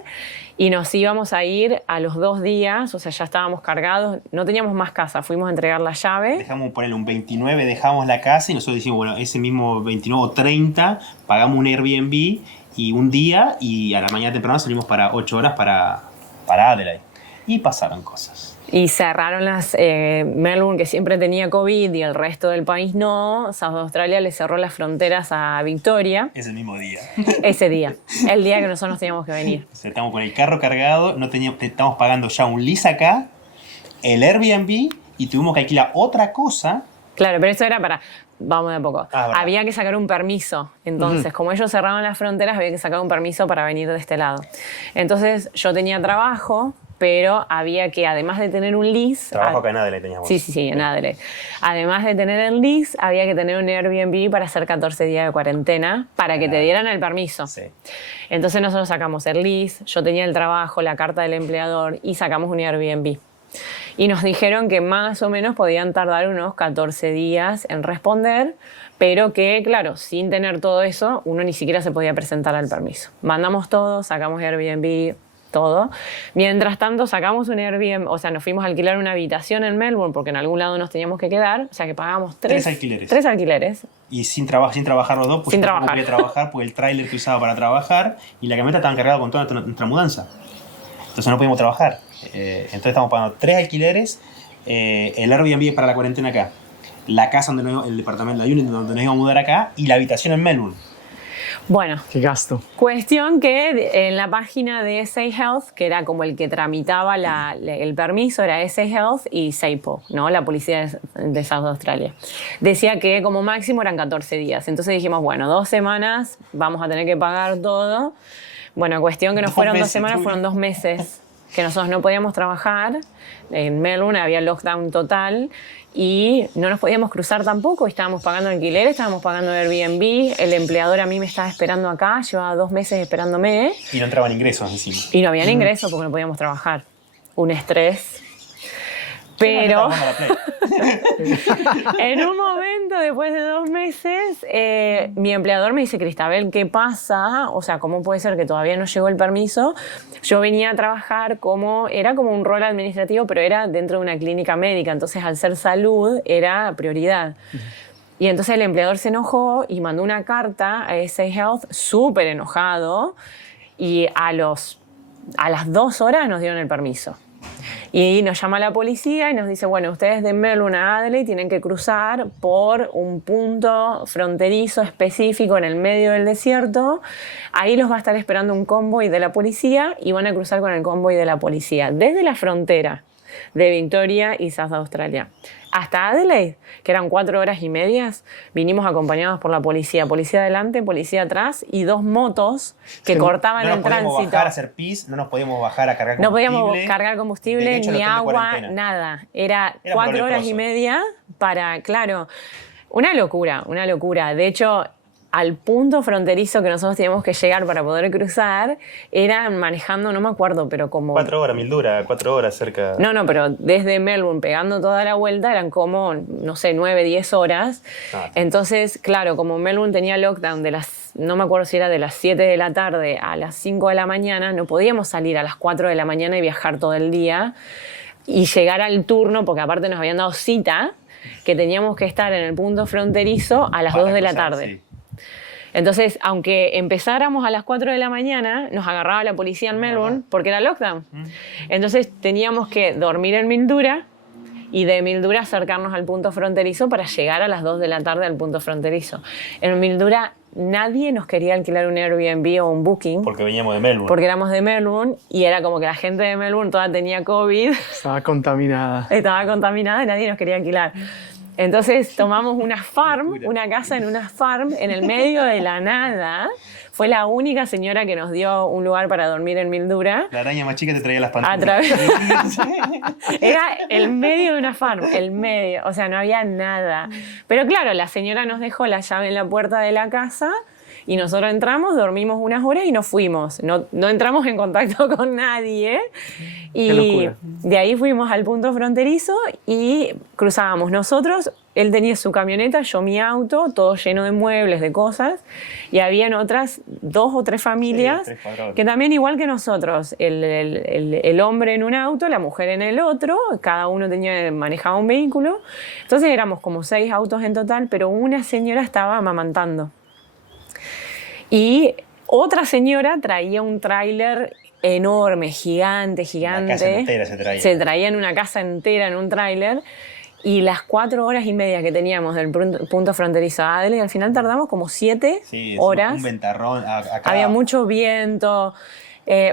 y nos íbamos a ir a los 2 días, o sea, ya estábamos cargados, no teníamos más casa, fuimos a entregar la llave. Dejamos ponerle un 29, dejamos la casa y nosotros decimos, bueno, ese mismo 29 o 30 pagamos un Airbnb y un día y a la mañana temprano salimos para 8 horas para Adelaide. Y pasaron cosas. Y cerraron Melbourne, que siempre tenía COVID, y el resto del país no. South Australia le cerró las fronteras a Victoria. Ese mismo día. Ese día. El día que nosotros nos teníamos que venir. O sea, estamos con el carro cargado, estamos pagando ya un lease acá, el Airbnb, y tuvimos que alquilar otra cosa. Claro, pero eso era para... Vamos de a poco. Verdad. Había que sacar un permiso. Entonces, como ellos cerraron las fronteras, había que sacar un permiso para venir de este lado. Entonces, yo tenía trabajo, pero había que, además de tener un lease... Trabajo acá en Adelaide teníamos. Sí, en Adelaide. Además de tener el lease, había que tener un Airbnb para hacer 14 días de cuarentena para que te dieran el permiso. Sí. Entonces, nosotros sacamos el lease, yo tenía el trabajo, la carta del empleador y sacamos un Airbnb. Y nos dijeron que más o menos podían tardar unos 14 días en responder, pero que, claro, sin tener todo eso, uno ni siquiera se podía presentar al permiso. Mandamos todo, sacamos Airbnb, todo. Mientras tanto, sacamos un Airbnb, o sea, nos fuimos a alquilar una habitación en Melbourne porque en algún lado nos teníamos que quedar, o sea, que pagamos 3 alquileres. 3 alquileres. Y sin trabajar los dos, pues Sin yo trabajar. no podía trabajar porque el tráiler que usaba para trabajar y la camioneta estaba cargada con toda nuestra mudanza. Entonces no podíamos trabajar. Entonces estamos pagando 3 alquileres, el Airbnb para la cuarentena acá, la casa el departamento, la unit donde nos íbamos a mudar acá y la habitación en Melbourne. Bueno, Qué gasto. cuestión que en la página de SA Health, que era como el que tramitaba el permiso, era SA Health y SAPO, ¿no? La policía de South Australia. Decía que como máximo eran 14 días. Entonces dijimos, bueno, 2 semanas, vamos a tener que pagar todo. Bueno, cuestión que no 2 fueron 2 meses, semanas, uy. fueron 2 meses que nosotros no podíamos trabajar. En Melbourne había lockdown total y no nos podíamos cruzar tampoco. Estábamos pagando alquiler, estábamos pagando Airbnb. El empleador a mí me estaba esperando acá, llevaba 2 meses esperándome Y no entraban ingresos encima. y no habían ingresos porque no podíamos trabajar. Un estrés. Pero en un momento, después de 2 meses, mi empleador me dice, Cristabel, ¿qué pasa? O sea, ¿cómo puede ser que todavía no llegó el permiso? Yo venía a trabajar era como un rol administrativo, pero era dentro de una clínica médica. Entonces, al ser salud, era prioridad. Y entonces el empleador se enojó y mandó una carta a SA Health súper enojado y a las 2 horas nos dieron el permiso. Y nos llama la policía y nos dice, bueno, ustedes de Melbourne a Adelaide tienen que cruzar por un punto fronterizo específico en el medio del desierto. Ahí los va a estar esperando un convoy de la policía y van a cruzar con el convoy de la policía desde la frontera de Victoria y South Australia hasta Adelaide, que eran 4 horas y media. Vinimos acompañados por la policía adelante, policía atrás y 2 motos que cortaban No el nos podíamos tránsito. bajar a hacer pis, no nos podíamos bajar a cargar No combustible. podíamos cargar combustible, De hecho, ni el hotel de agua, cuarentena. nada. Era Era 4 por horas y leproso. media para, claro, una locura, una locura. De hecho, al punto fronterizo que nosotros teníamos que llegar para poder cruzar, eran manejando, no me acuerdo, pero como... 4 horas, Mildura, 4 horas cerca. No, pero desde Melbourne pegando toda la vuelta eran como, no sé, 9, 10 horas. Ah. Entonces, claro, como Melbourne tenía lockdown no me acuerdo si era de las 7 de la tarde a las 5 de la mañana, no podíamos salir a las 4 de la mañana y viajar todo el día y llegar al turno, porque aparte nos habían dado cita, que teníamos que estar en el punto fronterizo a las 2 de la cruzar, tarde. sí. Entonces, aunque empezáramos a las 4 de la mañana, nos agarraba la policía en Melbourne porque era lockdown. Entonces, teníamos que dormir en Mildura y de Mildura acercarnos al punto fronterizo para llegar a las 2 de la tarde al punto fronterizo. En Mildura nadie nos quería alquilar un Airbnb o un Booking Porque veníamos de Melbourne. porque éramos de Melbourne y era como que la gente de Melbourne toda tenía COVID, Estaba contaminada. estaba contaminada y nadie nos quería alquilar. Entonces tomamos una casa en una farm en el medio de la nada. Fue la única señora que nos dio un lugar para dormir en Mildura. La araña más chica te traía las A pantuflas. través... Era el medio de una farm, el medio, o sea, no había nada. Pero claro, la señora nos dejó la llave en la puerta de la casa y nosotros entramos, dormimos unas horas y nos fuimos. No entramos en contacto con nadie. Qué Y locura. de ahí fuimos al punto fronterizo y cruzábamos nosotros. Él tenía su camioneta, yo mi auto, todo lleno de muebles, de cosas. Y habían otras 2 o 3 familias Sí, 3, 4. que también igual que nosotros. El hombre en un auto, la mujer en el otro. Cada uno manejaba un vehículo. Entonces éramos como 6 autos en total, pero una señora estaba amamantando. Y Otra señora traía un tráiler enorme, gigante. Una casa entera se traía. Se traían una casa entera en un tráiler. Y las 4 horas y media que teníamos del punto fronterizo a Adelaide, al final tardamos como 7 horas. Un ventarrón. Acá. Había mucho viento.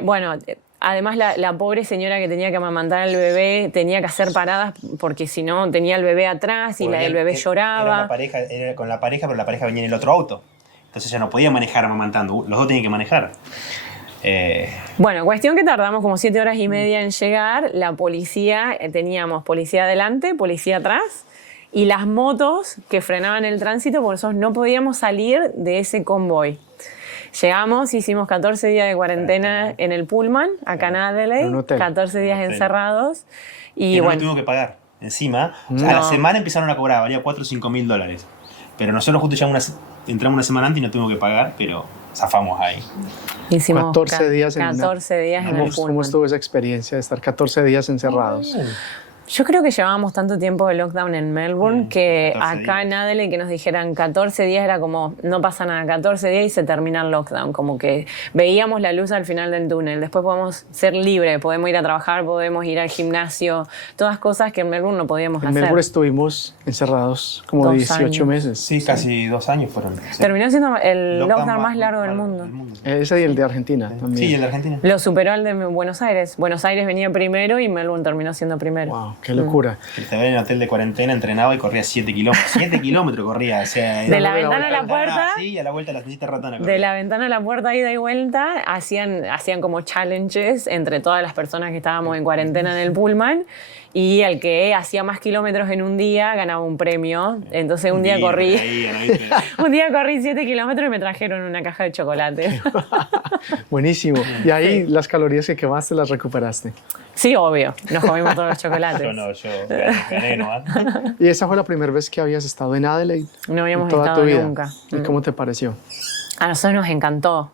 Bueno, además la pobre señora que tenía que amamantar al bebé tenía que hacer paradas porque si no tenía el bebé atrás y el bebé lloraba. Era con la pareja, pero la pareja venía en el otro auto. Entonces ella no podía manejar amamantando. Los dos tenían que manejar. Bueno, cuestión que tardamos como 7 horas y media en llegar. La policía, teníamos policía adelante, policía atrás y las motos que frenaban el tránsito, por eso no podíamos salir de ese convoy. Llegamos, hicimos 14 días de cuarentena en el Pullman, acá en Adelaide, 14 días encerrados. Y bueno, bueno, no tuvimos que pagar. Encima, a la semana empezaron a cobrar, valía 4 o 5 mil dólares. Pero nosotros justo ya entramos una semana antes y no tuvimos que pagar, pero zafamos ahí. Hicimos 14 días en 14 días en el Pullman. ¿Cómo estuvo esa experiencia de estar 14 días encerrados? Yo creo que llevábamos tanto tiempo de lockdown en Melbourne que acá en Adelaide que nos dijeran 14 días era como no pasa nada, 14 días y se termina el lockdown, como que veíamos la luz al final del túnel, después podemos ser libres, podemos ir a trabajar, podemos ir al gimnasio, todas cosas que en Melbourne no podíamos hacer. En Melbourne estuvimos encerrados como 2 18 años. meses. Sí, casi 2 años fueron. Sí. Terminó siendo el lockdown más largo del mundo. Ese y el de Argentina también. Sí, el de Argentina. Lo superó el de Buenos Aires. Buenos Aires venía primero y Melbourne terminó siendo primero. Wow, qué locura. Te ven en el hotel de cuarentena, entrenaba y corría 7 kilómetros. 7 kilómetros corría. O sea, de la ventana a la puerta. Sí, a la vuelta las visitas ratonas. De la ventana a la puerta, ida y vuelta, hacían como challenges entre todas las personas que estábamos en cuarentena en el Pullman. Y el que hacía más kilómetros en un día ganaba un premio. Entonces un día corrí 7 kilómetros y me trajeron una caja de chocolate. Buenísimo. Y ahí las calorías que quemaste las recuperaste. Sí, obvio. Nos comimos todos los chocolates. Yo gané, ¿no? ¿Y esa fue la primera vez que habías estado en Adelaide? No habíamos en toda estado tu vida? nunca. ¿Y cómo te pareció? A nosotros nos encantó.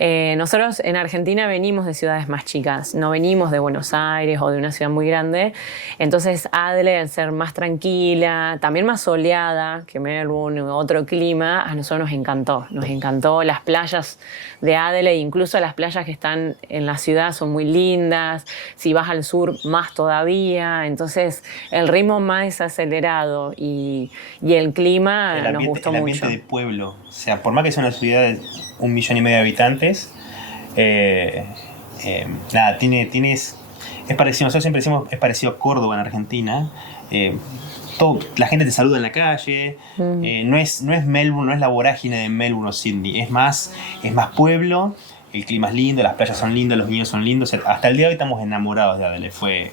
Nosotros en Argentina venimos de ciudades más chicas, no venimos de Buenos Aires o de una ciudad muy grande. Entonces Adelaide, al ser más tranquila, también más soleada que Melbourne, otro clima, a nosotros nos encantó. Nos encantó las playas de Adelaide, incluso las playas que están en la ciudad son muy lindas. Si vas al sur, más todavía. Entonces el ritmo más desacelerado y el clima nos gustó mucho. El ambiente de pueblo, o sea, por más que sea una ciudad de 1,5 millones de habitantes, nada, es parecido, nosotros siempre decimos, es parecido a Córdoba en Argentina. La gente te saluda en la calle, no es Melbourne, no es la vorágine de Melbourne o Sydney, es más pueblo, el clima es lindo, las playas son lindas, los niños son lindos, hasta el día de hoy estamos enamorados de Adelaide, fue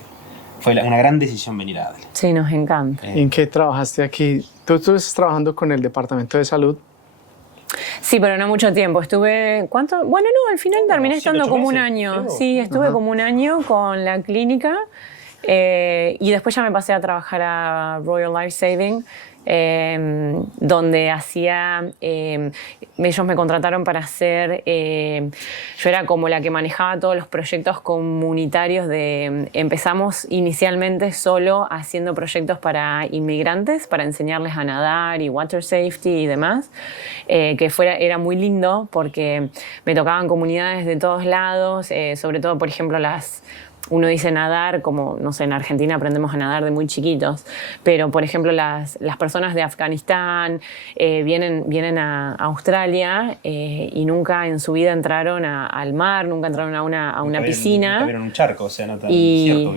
una gran decisión venir a Adelaide. Sí, nos encanta. ¿En qué trabajaste aquí? ¿Tú estás trabajando con el Departamento de Salud? Sí, pero no mucho tiempo. Estuve... ¿Cuánto? Bueno, no, al final terminé estando como un año. Sí, estuve como un año con la clínica y después ya me pasé a trabajar a Royal Life Saving, donde ellos me contrataron para hacer, yo era como la que manejaba todos los proyectos comunitarios empezamos inicialmente solo haciendo proyectos para inmigrantes, para enseñarles a nadar y water safety y demás, era muy lindo porque me tocaban comunidades de todos lados, sobre todo, por ejemplo, uno dice nadar, como, no sé, en Argentina aprendemos a nadar de muy chiquitos, pero, por ejemplo, las personas de Afganistán vienen a Australia y nunca en su vida entraron al mar, nunca entraron a una piscina. Nunca vieron un charco, o sea, no tan cierto.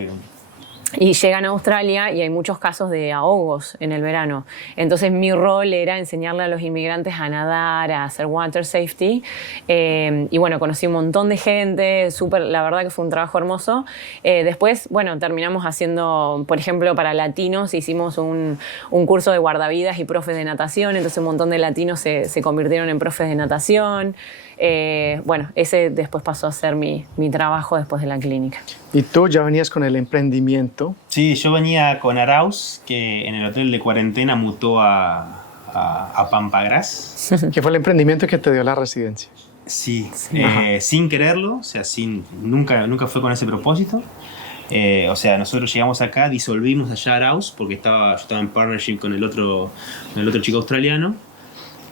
Y llegan a Australia y hay muchos casos de ahogos en el verano. Entonces mi rol era enseñarle a los inmigrantes a nadar, a hacer water safety. Y bueno, conocí un montón de gente, la verdad que fue un trabajo hermoso. Después, bueno, terminamos haciendo, por ejemplo, para latinos hicimos un curso de guardavidas y profes de natación. Entonces un montón de latinos se convirtieron en profes de natación. Bueno, ese después pasó a ser mi trabajo después de la clínica. ¿Y tú ya venías con el emprendimiento? Sí, yo venía con Arauz, que en el hotel de cuarentena mutó a Pampagras. ¿Qué fue el emprendimiento que te dio la residencia? Sí, sin quererlo, o sea, nunca fue con ese propósito. O sea, nosotros llegamos acá, disolvimos allá Arauz, porque yo estaba en partnership con el otro chico australiano,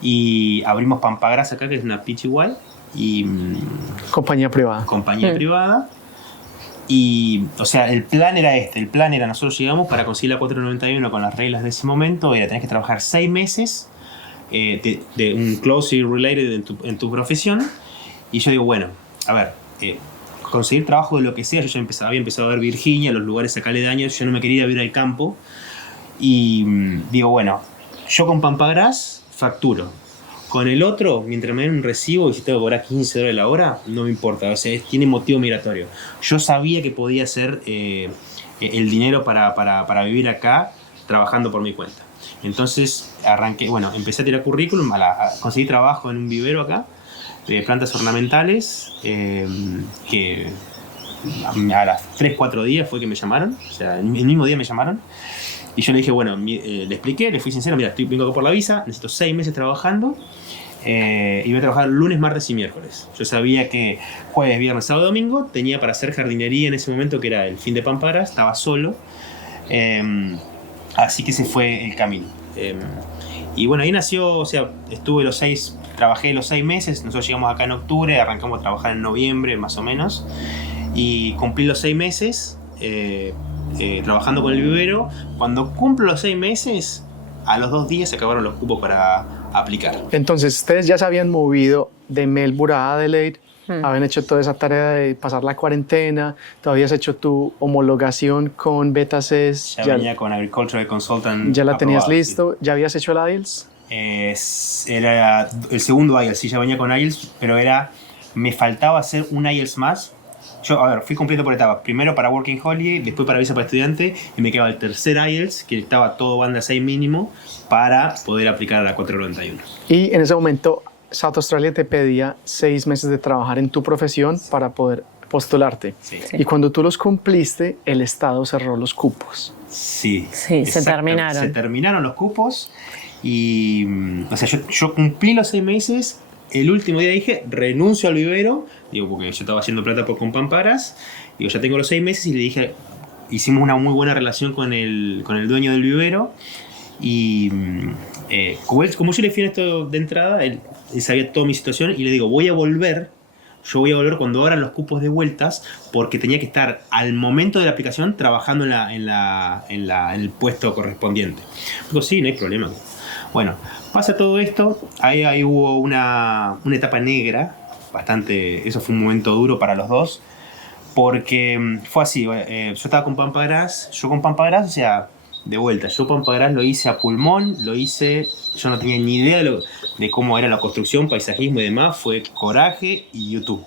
y abrimos Pampagras acá, que es una PTY, y Compañía privada. compañía privada. Y, o sea, el plan era este. El plan era, nosotros llegamos para conseguir la 491 con las reglas de ese momento, era tenés que trabajar 6 meses de un closely related en tu profesión. Y yo digo, bueno, a ver, conseguir trabajo de lo que sea. Yo ya había empezado a ver Virginia, los lugares acá aledaños. Yo no me quería ir a vivir al campo. Y digo, bueno, yo con Pampagras facturo. Con el otro, mientras me den un recibo y si tengo que cobrar $15 la hora, no me importa. O sea, tiene motivo migratorio. Yo sabía que podía hacer el dinero para vivir acá trabajando por mi cuenta. Entonces arranqué, bueno, empecé a tirar currículum, a conseguir trabajo en un vivero acá de plantas ornamentales, que a las 3-4 días fue que me llamaron. O sea, el mismo día me llamaron. Y yo le dije, bueno, le expliqué, le fui sincero, mira, vengo acá por la visa, necesito 6 meses trabajando y voy a trabajar lunes, martes y miércoles. Yo sabía que jueves, viernes, sábado, domingo tenía para hacer jardinería en ese momento, que era el fin de Pampagras, estaba solo. Así que ese fue el camino. Y bueno, ahí nació, o sea, trabajé los 6 meses, nosotros llegamos acá en octubre, arrancamos a trabajar en noviembre más o menos, y cumplí los 6 meses. Trabajando con el vivero. Cuando cumplo los 6 meses, a los 2 días se acabaron los cupos para aplicar. Entonces, ustedes ya se habían movido de Melbourne a Adelaide, habían hecho toda esa tarea de pasar la cuarentena, todavía has hecho tu homologación con BETA-CES. Ya venía con Agricultural Consultant. Ya la tenías aprobado, listo, sí. ¿Ya habías hecho el IELTS? Era el segundo IELTS, sí, ya venía con IELTS, pero me faltaba hacer un IELTS más. Yo, a ver, fui completo por etapas. Primero para Working Holiday, después para visa para estudiante, y me quedaba el tercer IELTS, que estaba todo banda 6 mínimo, para poder aplicar a la 491. Y en ese momento, South Australia te pedía 6 meses de trabajar en tu profesión para poder postularte. Sí. Y cuando tú los cumpliste, el Estado cerró los cupos. Sí, se terminaron. Se terminaron los cupos y, o sea, yo cumplí los 6 meses. El último día dije, renuncio al vivero, digo, porque yo estaba haciendo plata con Pampagras, digo, ya tengo los 6 meses, y le dije, hicimos una muy buena relación con el dueño del vivero, y como yo le fui en esto de entrada, él sabía toda mi situación, y le digo, yo voy a volver cuando abran los cupos de vueltas, porque tenía que estar al momento de la aplicación trabajando en el puesto correspondiente. Digo, sí, no hay problema. Bueno, pasa todo esto, ahí hubo una etapa negra, bastante, eso fue un momento duro para los dos, porque fue así, yo estaba con Pampagras, o sea, de vuelta, yo Pampagras lo hice a pulmón, yo no tenía ni idea de cómo era la construcción, paisajismo y demás, fue coraje y YouTube.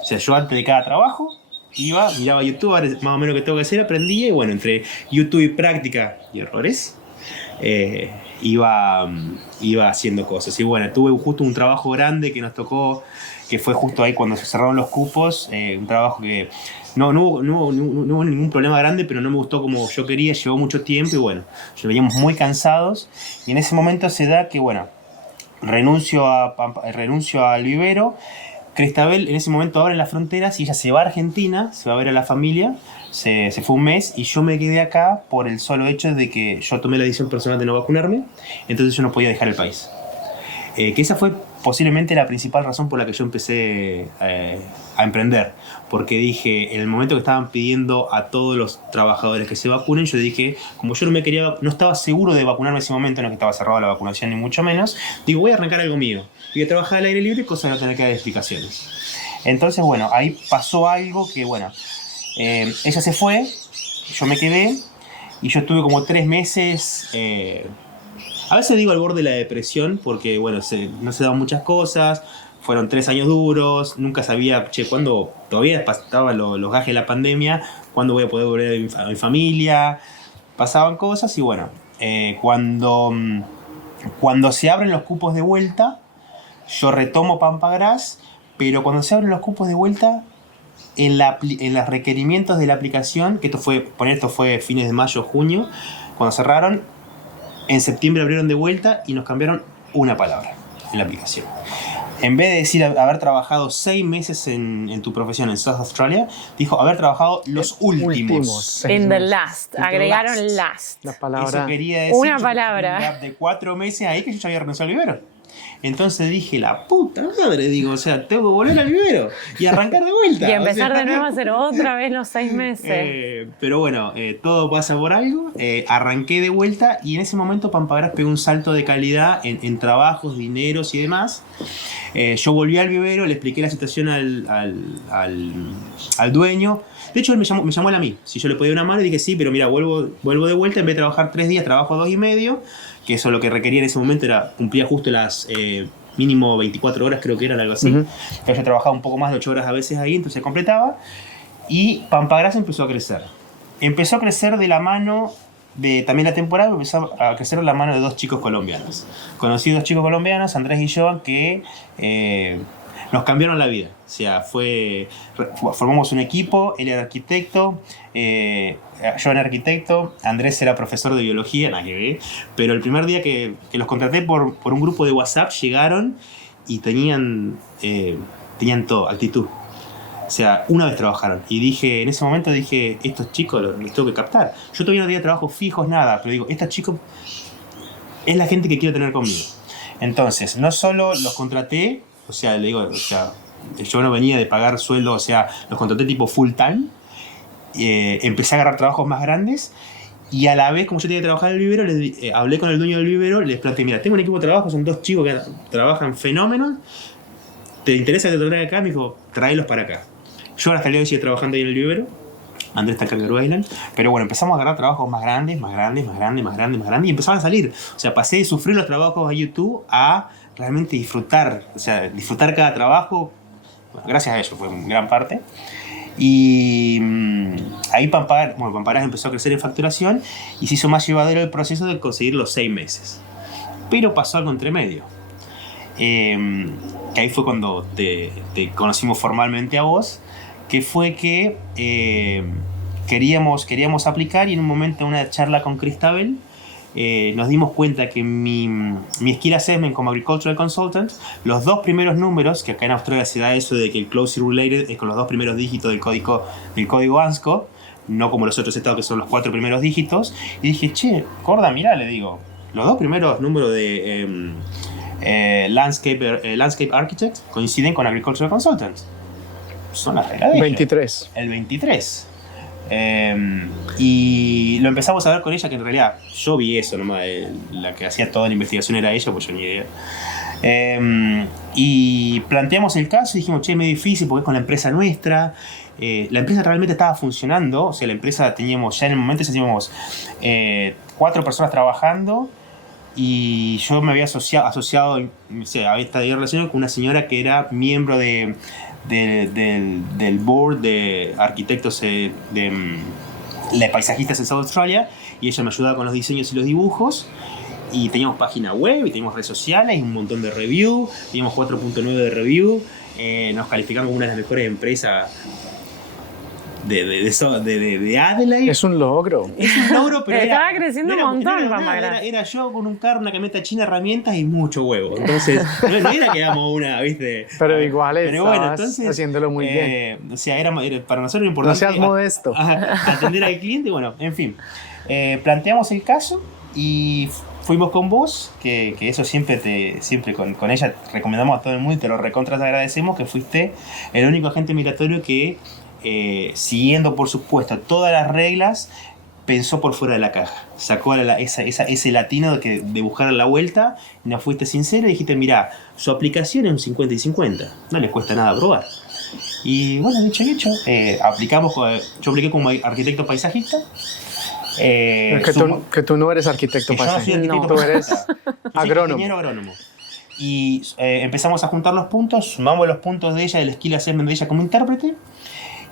O sea, yo antes de cada trabajo miraba YouTube, a ver más o menos qué tengo que hacer, aprendía, y bueno, entre YouTube y práctica y errores, iba haciendo cosas. Y bueno, tuve justo un trabajo grande que nos tocó, que fue justo ahí cuando se cerraron los cupos, un trabajo que no hubo ningún problema grande, pero no me gustó como yo quería, llevó mucho tiempo y bueno, veníamos muy cansados, y en ese momento se da que bueno, renuncio al vivero. Cristabel en ese momento abre las fronteras y ella se va a Argentina, se va a ver a la familia, se fue un mes, y yo me quedé acá por el solo hecho de que yo tomé la decisión personal de no vacunarme, entonces yo no podía dejar el país. Que esa fue posiblemente la principal razón por la que yo empecé a emprender, porque dije, en el momento que estaban pidiendo a todos los trabajadores que se vacunen, yo dije, como yo no estaba seguro de vacunarme en ese momento, no que estaba cerrada la vacunación ni mucho menos, digo, voy a arrancar algo mío, voy a trabajar al aire libre, cosa de no tener que dar explicaciones. Entonces bueno, ahí pasó algo que bueno, ella se fue, yo me quedé, y yo estuve como 3 meses, a veces digo al borde de la depresión, porque bueno, no se daban muchas cosas, fueron 3 años duros, nunca sabía, cuándo, todavía estaban los gajes de la pandemia, cuándo voy a poder volver a mi familia, pasaban cosas, y bueno, cuando se abren los cupos de vuelta, yo retomo Pampagras, pero cuando se abren los cupos de vuelta, en los requerimientos de la aplicación, que esto fue fines de mayo, junio, cuando cerraron, en septiembre abrieron de vuelta y nos cambiaron una palabra en la aplicación. En vez de decir haber trabajado 6 meses en tu profesión en South Australia, dijo haber trabajado los últimos. In the last. Agregaron last. La palabra. Eso quería decir una palabra. Un gap de 4 meses ahí que yo ya había renunciado al vivero. Entonces dije, la puta madre, digo, o sea, tengo que volver al vivero y arrancar de vuelta. Y empezar o sea, de nuevo a hacer otra vez los 6 meses. Pero bueno, todo pasa por algo. Arranqué de vuelta y en ese momento Pampagras pegó un salto de calidad en trabajos, dineros y demás. Yo volví al vivero, le expliqué la situación al dueño. De hecho, él me llamó él a mí. Si yo le podía una mano, y dije, sí, pero mira, vuelvo de vuelta. En vez de trabajar 3 días, trabajo 2 y medio. Que eso lo que requería en ese momento cumplía justo las mínimo 24 horas, creo que eran, algo así. Entonces yo trabajaba un poco más de 8 horas a veces ahí, entonces completaba. Y Pampagras empezó a crecer. Empezó a crecer de la mano de también la temporada, empezó a crecer de la mano de 2 chicos colombianos. Conocí 2 chicos colombianos, Andrés y Joan, que nos cambiaron la vida. O sea, formamos un equipo, él era arquitecto, yo era arquitecto, Andrés era profesor de biología, nada que ver, pero el primer día que los contraté por un grupo de WhatsApp, llegaron y tenían todo, actitud. O sea, una vez trabajaron. Y en ese momento dije, estos chicos los tengo que captar. Yo todavía no tenía trabajos fijos, nada, pero digo, estos chicos es la gente que quiero tener conmigo. Entonces, no solo los contraté, o sea, le digo, yo no venía de pagar sueldo, o sea, los contraté tipo full time. Empecé a agarrar trabajos más grandes y a la vez, como yo tenía que trabajar en el vivero, hablé con el dueño del vivero, les planteé, mira, tengo un equipo de trabajo, son 2 chicos que trabajan fenómenos, ¿te interesa que te traiga acá? Me dijo, tráelos para acá. Yo hasta el día de hoy sigo trabajando ahí en el vivero, Andrés está acá en Rhode Island, pero bueno, empezamos a agarrar trabajos más grandes y empezaban a salir. O sea, pasé de sufrir los trabajos a YouTube a realmente disfrutar, o sea, disfrutar cada trabajo. Bueno, gracias a ellos fue en gran parte. Y ahí Pampagras empezó a crecer en facturación y se hizo más llevadero el proceso de conseguir los 6 meses. Pero pasó algo entre medio. Que ahí fue cuando te conocimos formalmente a vos, que fue que queríamos aplicar y en un momento, en una charla con Cristabel, nos dimos cuenta que mi skill assessment como agricultural consultant, los 2 primeros números, que acá en Australia se da eso de que el closely related es con los 2 primeros dígitos del código ANSCO, no como los otros estados que son los 4 primeros dígitos, y dije, che, Corda, mirá, le digo, los 2 primeros números de landscape architect coinciden con agricultural consultant. Son las reglas de ella. 23. El 23. Y lo empezamos a ver con ella, que en realidad yo vi eso nomás, la que hacía toda la investigación era ella, pues yo ni idea. Y planteamos el caso y dijimos, che, es medio difícil porque es con la empresa nuestra. La empresa realmente estaba funcionando, o sea, la empresa teníamos, ya en el momento teníamos 4 personas trabajando y yo me había asociado o sea, había estado relacionado con una señora que era miembro del board de arquitectos de paisajistas en South Australia, y ella me ayudaba con los diseños y los dibujos, y teníamos página web y teníamos redes sociales y un montón de review, teníamos 4.9 de review, nos calificamos como una de las mejores empresas de Adelaide. Es un logro. Es un logro, pero estaba creciendo un montón, era yo con un carro, una camioneta china, herramientas y mucho huevo. Entonces, no era que éramos una, ¿viste? Pero igual pero bueno, estabas entonces, haciéndolo muy bien. O sea, para nosotros era importante. No seas modesto. Atender al cliente, bueno, en fin. Planteamos el caso y fuimos con vos, que eso siempre con ella recomendamos a todo el mundo y te lo recontra agradecemos, que fuiste el único agente migratorio que siguiendo por supuesto todas las reglas pensó por fuera de la caja, sacó ese latino de buscar la vuelta, y nos fuiste sincero y dijiste, mira, su aplicación es un 50 y 50, no les cuesta nada probar. Y bueno, dicho y hecho, yo apliqué como arquitecto paisajista. Que tú no eres arquitecto paisajista, no, tú eres agrónomo. Ingeniero agrónomo. Y empezamos a juntar los puntos, sumamos los puntos de ella, del skill assessment de ella como intérprete.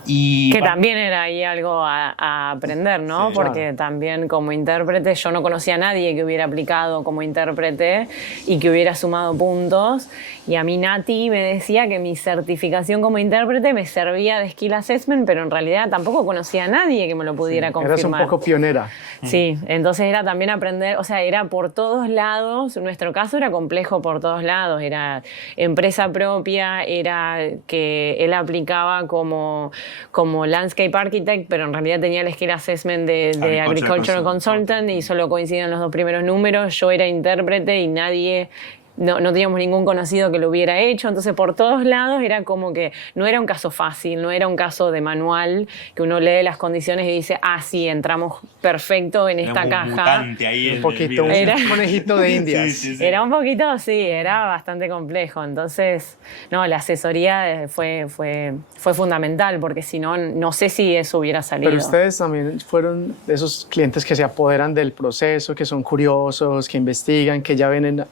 Y que también era ahí algo a aprender, ¿no? Sí, porque claro. también como intérprete yo no conocía a nadie que hubiera aplicado como intérprete y que hubiera sumado puntos, y a mí Nati me decía que mi certificación como intérprete me servía de skill assessment, pero en realidad tampoco conocía a nadie que me lo pudiera confirmar. Eres un poco pionera. Sí, entonces era también aprender, o sea, era por todos lados, nuestro caso era complejo por todos lados, era empresa propia, era que él aplicaba como landscape architect, pero en realidad tenía el skill assessment de agricultural consultant y solo coincidían los 2 primeros números, yo era intérprete y nadie no teníamos ningún conocido que lo hubiera hecho, entonces por todos lados era como que no era un caso fácil, no era un caso de manual, que uno lee las condiciones y dice, sí, entramos perfecto en esta caja. Mutante ahí Un poquito, un conejito de Indias. Sí. Era un poquito, sí, era bastante complejo. Entonces, no, la asesoría fue fundamental, porque si no, no sé si eso hubiera salido. Pero ustedes también fueron de esos clientes que se apoderan del proceso, que son curiosos, que investigan, que ya vienen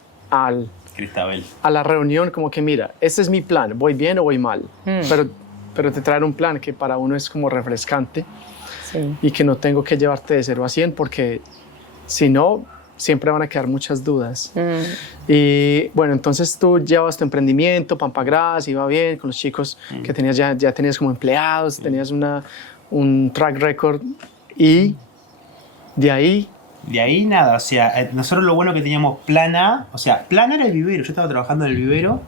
Cristabel. a la reunión como que, mira, este es mi plan, voy bien o voy mal. Pero te traen un plan que para uno es como refrescante. Sí. Y que no tengo que llevarte de 0 a 100 porque si no, siempre van a quedar muchas dudas. Y bueno, entonces tú llevas tu emprendimiento, Pampagras, iba bien con los chicos que tenías, ya tenías como empleados, tenías un track record y de ahí... De ahí nada, o sea, nosotros lo bueno que teníamos plan A, o sea, plan A era el vivero, yo estaba trabajando en el vivero,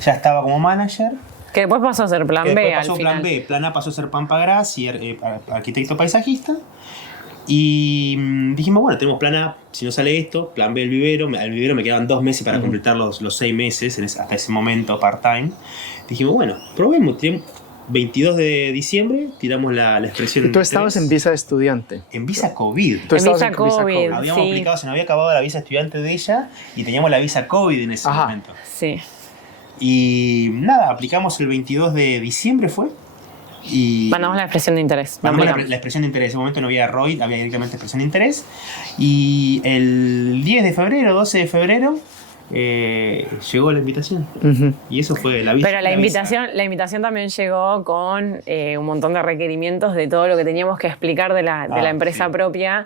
ya estaba como manager. Que después pasó a ser plan B Después al pasó final. plan B, plan A pasó a ser Pampagras y arquitecto paisajista. Y dijimos, bueno, tenemos plan A, si no sale esto, plan B el vivero. Al vivero me quedaban 2 meses para completar los 6 meses, hasta ese momento part-time. Dijimos, bueno, probemos, 22 de diciembre, tiramos la expresión. ¿Y tú estabas en visa de estudiante? En visa COVID. Tú En estabas visa COVID. Habíamos Sí. aplicado, se nos había acabado la visa estudiante de ella y teníamos la visa COVID en ese momento. Sí. Y nada, aplicamos el 22 de diciembre fue. Y Mandamos la expresión de interés. no mandamos la aplicamos. expresión de interés. En ese momento no había ROI, había directamente expresión de interés. Y el 10 de febrero, 12 de febrero, llegó la invitación. Y eso fue la visa. Pero la invitación también llegó con un montón de requerimientos de todo lo que teníamos que explicar de la empresa propia,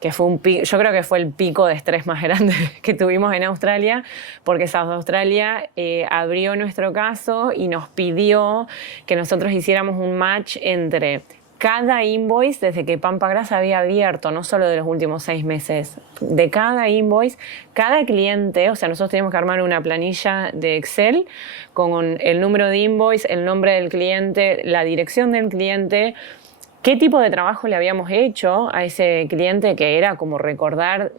que fue yo creo que fue el pico de estrés más grande que tuvimos en Australia, porque South Australia abrió nuestro caso y nos pidió que nosotros hiciéramos un match entre cada invoice desde que Pampagras había abierto, no solo de los últimos 6 meses, de cada invoice, cada cliente, o sea, nosotros teníamos que armar una planilla de Excel con el número de invoice, el nombre del cliente, la dirección del cliente, qué tipo de trabajo le habíamos hecho a ese cliente, que era como recordar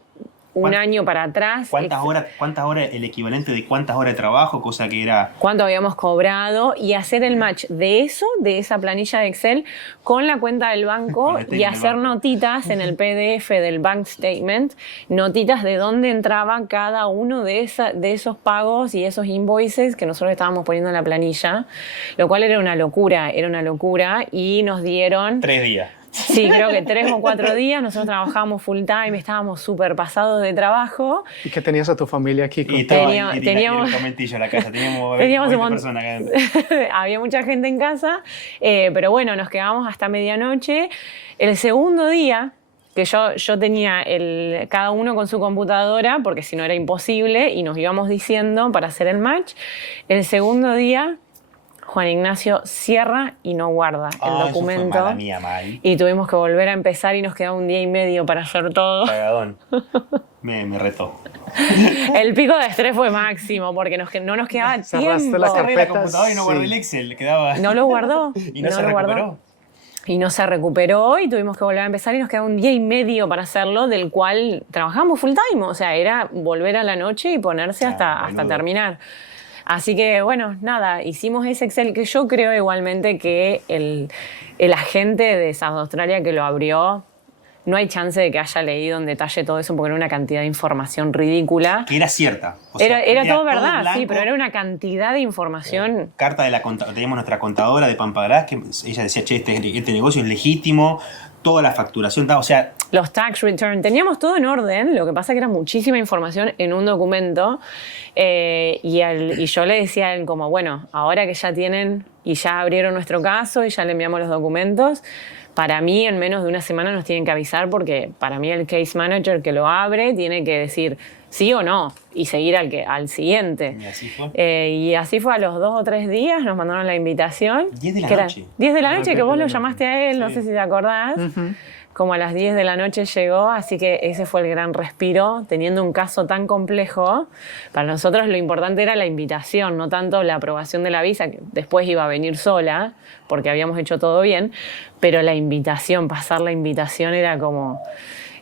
un año para atrás. ¿Cuántas horas, el equivalente de cuántas horas de trabajo, cosa que era... Cuánto habíamos cobrado y hacer el match de eso, de esa planilla de Excel, con la cuenta del banco y hacer notitas en el PDF del bank statement, notitas de dónde entraba cada uno de esos pagos y esos invoices que nosotros estábamos poniendo en la planilla, lo cual era una locura y nos dieron... 3 días. Sí, creo que 3 o 4 días. Nosotros trabajábamos full time, estábamos súper pasados de trabajo. ¿Y qué tenías a tu familia aquí? Teníamos la casa, teníamos 20 personas acá adentro. Había mucha gente en casa, pero bueno, nos quedamos hasta medianoche. El segundo día, que yo tenía cada uno con su computadora, porque si no era imposible, y nos íbamos diciendo para hacer el match. El segundo día, Juan Ignacio cierra y no guarda el documento. Eso fue mala mía, mal. Y tuvimos que volver a empezar y nos quedaba 1 día y medio para hacer todo. Cagadón. Me retó. El pico de estrés fue máximo porque no nos quedaba Cerraste tiempo. la Cerré la carpetas, computadora y no guardé sí. el Excel. Quedaba... No lo guardó. Y no se recuperó. Y no se recuperó y tuvimos que volver a empezar y nos quedaba 1 día y medio para hacerlo, del cual trabajamos full time. O sea, era volver a la noche y ponerse hasta terminar. Así que, bueno, nada, hicimos ese Excel que yo creo igualmente que el agente de South Australia que lo abrió, no hay chance de que haya leído en detalle todo eso porque era una cantidad de información ridícula. Que era cierta. O sea, Era todo verdad, blanco. sí, pero era una cantidad de información. Carta de teníamos nuestra contadora de Pampagras, que ella decía, che, este negocio es legítimo, toda la facturación, o sea... Los tax return, teníamos todo en orden, lo que pasa que era muchísima información en un documento y yo le decía a él como, bueno, ahora que ya tienen y ya abrieron nuestro caso y ya le enviamos los documentos, para mí en menos de 1 semana nos tienen que avisar porque para mí el case manager que lo abre tiene que decir sí o no y seguir al siguiente. Y así fue. Y así fue, a los 2 o 3 días nos mandaron la invitación. 10 de la que era noche. 10 de la noche, que vos lo noche. llamaste a él, no sé si te acordás. Como a las 10 de la noche llegó, así que ese fue el gran respiro, teniendo un caso tan complejo. Para nosotros lo importante era la invitación, no tanto la aprobación de la visa, que después iba a venir sola, porque habíamos hecho todo bien, pero la invitación, pasar la invitación era como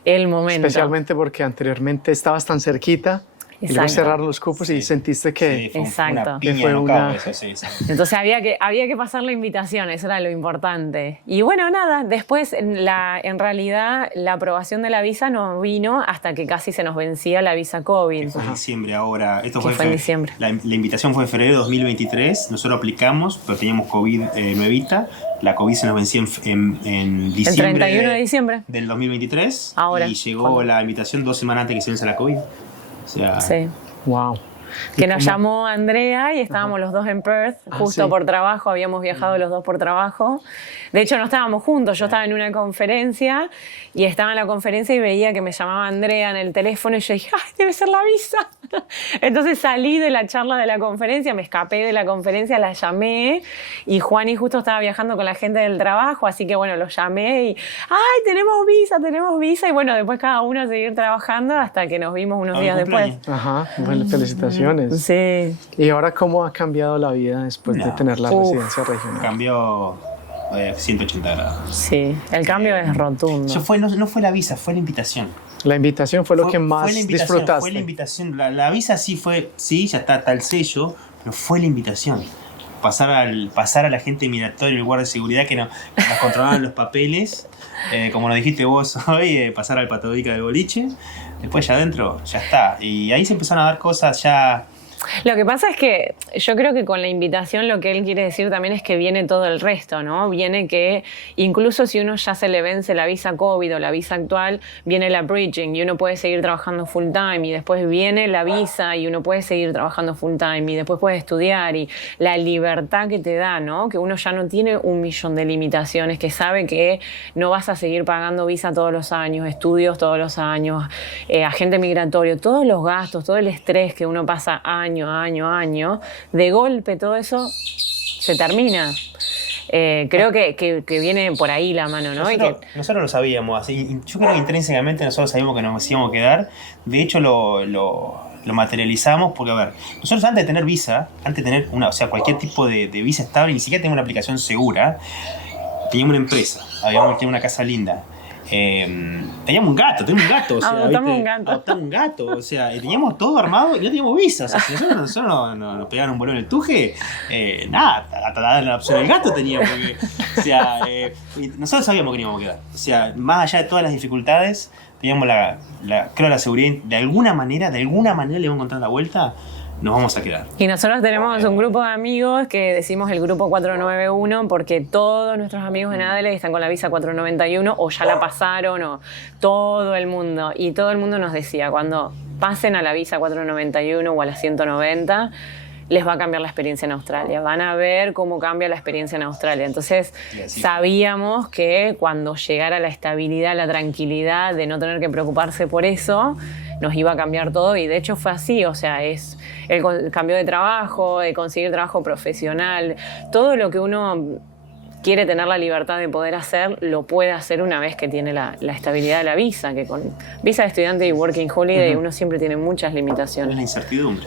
el momento. Especialmente porque anteriormente estabas tan cerquita Y luego cerraron los cupos y sentiste que... Sí, fue Exacto. una piña Que fue de una- eso, sí. Entonces había que pasar la invitación, eso era lo importante. Y bueno, nada, después en realidad la aprobación de la visa no vino hasta que casi se nos vencía la visa COVID. Fue en diciembre ahora. Esto Que fue en diciembre. La invitación fue en febrero de 2023. Nosotros aplicamos, pero teníamos COVID nuevita. La COVID se nos vencía en diciembre. El 31 de diciembre. Del 2023. Ahora. Y llegó ¿Cuándo? la invitación 2 semanas antes que se vence la COVID. O sea, Sí. Wow. Que nos llamó Andrea y estábamos los dos en Perth, justo sí. por trabajo, habíamos viajado los dos por trabajo. De hecho, no estábamos juntos, yo estaba en una conferencia y estaba en la conferencia y veía que me llamaba Andrea en el teléfono y yo dije, ¡ay, debe ser la visa! Entonces salí de la charla de la conferencia, me escapé de la conferencia, la llamé y Juani justo estaba viajando con la gente del trabajo, así que bueno, lo llamé y ¡ay, tenemos visa! Y bueno, después cada uno a seguir trabajando hasta que nos vimos unos a mi días después. cumpleaños. Ajá, bueno, felicitaciones. Sí. ¿Y ahora cómo ha cambiado la vida después de No. tener la Uf. residencia regional? Cambió 180 grados. Sí, el cambio es rotundo. Eso fue, no fue la visa, fue la invitación. La invitación fue lo que más fue la invitación, disfrutaste. Fue la invitación. La visa sí fue, sí, ya está el sello, pero fue la invitación. Pasar a la gente migratoria, el guardia de seguridad que nos controlaban los papeles, como lo dijiste vos hoy, pasar al patodica del boliche, después ya adentro, ya está. Y ahí se empezaron a dar cosas ya... Lo que pasa es que yo creo que con la invitación lo que él quiere decir también es que viene todo el resto, ¿no? Viene que incluso si uno ya se le vence la visa COVID o la visa actual, viene la bridging y uno puede seguir trabajando full time y después viene la visa y uno puede seguir trabajando full time y después puede estudiar y la libertad que te da, ¿no? Que uno ya no tiene 1.000.000 de limitaciones, que sabe que no vas a seguir pagando visa todos los años, estudios todos los años, agente migratorio, todos los gastos, todo el estrés que uno pasa año, de golpe todo eso se termina. Creo que viene por ahí la mano, ¿no? Nosotros lo sabíamos, así, yo creo que intrínsecamente nosotros sabíamos que nos íbamos a quedar, de hecho lo materializamos porque, a ver, nosotros antes de tener visa, antes de tener cualquier tipo de visa estable, ni siquiera teníamos una aplicación segura, teníamos una empresa, habíamos tenido una casa linda. Teníamos un gato, o sea, adoptamos un gato, o sea, y teníamos todo armado y no teníamos visa, o sea, si nosotros nos pegaron un bolón en el tuje, nada, hasta dar la opción del gato teníamos, porque, o sea, y nosotros sabíamos que íbamos a quedar, o sea, más allá de todas las dificultades, teníamos creo la seguridad, de alguna manera le vamos a encontrar la vuelta, nos vamos a quedar. Y nosotros tenemos un grupo de amigos que decimos el grupo 491 porque todos nuestros amigos en Adelaide están con la visa 491 o ya la pasaron o todo el mundo. Y todo el mundo nos decía, cuando pasen a la visa 491 o a la 190, les va a cambiar la experiencia en Australia. Van a ver cómo cambia la experiencia en Australia. Entonces sabíamos que cuando llegara la estabilidad, la tranquilidad de no tener que preocuparse por eso, nos iba a cambiar todo y de hecho fue así, o sea, es el cambio de trabajo, de conseguir trabajo profesional, todo lo que uno quiere tener la libertad de poder hacer, lo puede hacer una vez que tiene la estabilidad de la visa, que con visa de estudiante y working holiday uno siempre tiene muchas Es limitaciones. la incertidumbre.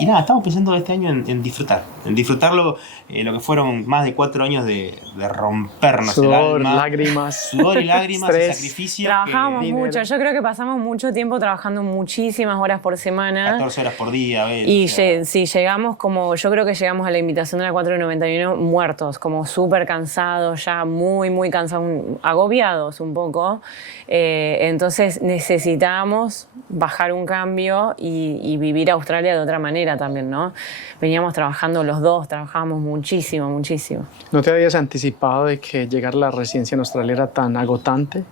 Y nada, estamos pensando este año en disfrutarlo, lo que fueron más de 4 años de rompernos el Sudor, alma. lágrimas. Sudor y lágrimas, Estrés. sacrificio. Trabajamos que- mucho, yo creo que pasamos mucho tiempo trabajando muchísimas horas por semana. 14 horas por día, a ver. Y o sea, sí, llegamos yo creo que llegamos a la invitación de la 491 muertos, como súper cansados, ya muy cansados, agobiados un poco. Entonces necesitábamos bajar un cambio y vivir Australia de otra manera también, ¿no? Veníamos trabajando los dos, trabajábamos muchísimo. ¿No te habías anticipado de que llegar a la residencia en Australia era tan agotante?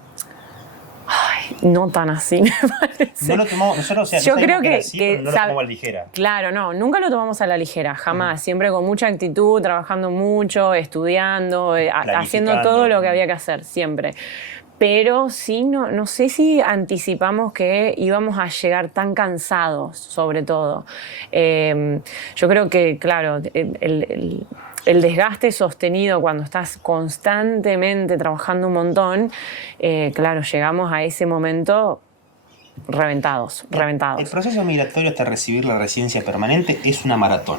No tan así, me parece. no lo tomamos, nosotros, o sea, Yo no sabíamos creo era que- así, que pero no lo sab- tomamos a la ligera. Claro, no, nunca lo tomamos a la ligera, jamás. Siempre con mucha actitud, trabajando mucho, estudiando, haciendo todo lo que había que hacer, siempre. Pero sí, no sé si anticipamos que íbamos a llegar tan cansados, sobre todo. Yo creo que, claro, el desgaste sostenido cuando estás constantemente trabajando un montón, claro, llegamos a ese momento reventados. El proceso migratorio hasta recibir la residencia permanente es una maratón.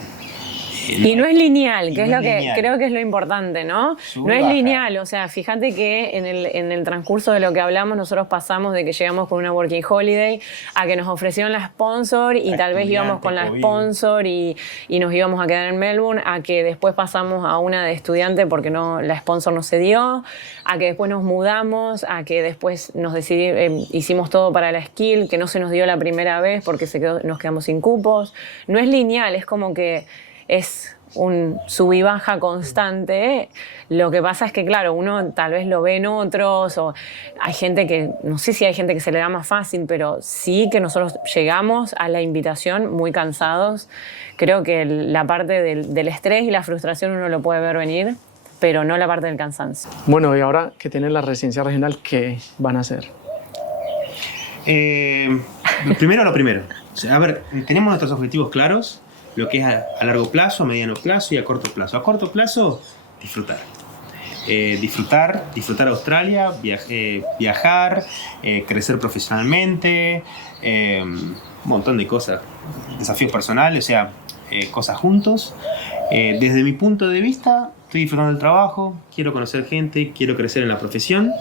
Y no es lineal, Y que es no lo es que lineal. creo que es lo importante, ¿no? Sube No y es baja. lineal, o sea, fíjate que en el transcurso de lo que hablamos, nosotros pasamos de que llegamos con una working holiday a que nos ofrecieron la sponsor y A tal vez íbamos estudiante, con la COVID. sponsor y nos íbamos a quedar en Melbourne, a que después pasamos a una de estudiante porque no, la sponsor no se dio, a que después nos mudamos, a que después hicimos todo para la skill, que no se nos dio la primera vez porque nos quedamos sin cupos. No es lineal, es como que es un sub y baja constante. Lo que pasa es que, claro, uno tal vez lo ve en otros, o hay gente que, no sé si hay gente que se le da más fácil, pero sí que nosotros llegamos a la invitación muy cansados. Creo que la parte del estrés y la frustración uno lo puede ver venir, pero no la parte del cansancio. Bueno, y ahora que tienen la residencia regional, ¿qué van a hacer? Primero lo primero. O sea, a ver, tenemos nuestros objetivos claros, lo que es a largo plazo, a mediano plazo y a corto plazo. A corto plazo, disfrutar. Disfrutar Australia, viajar, crecer profesionalmente, un montón de cosas, desafíos personales, o sea, cosas juntos. Desde mi punto de vista, estoy disfrutando del trabajo, quiero conocer gente, quiero crecer en la profesión.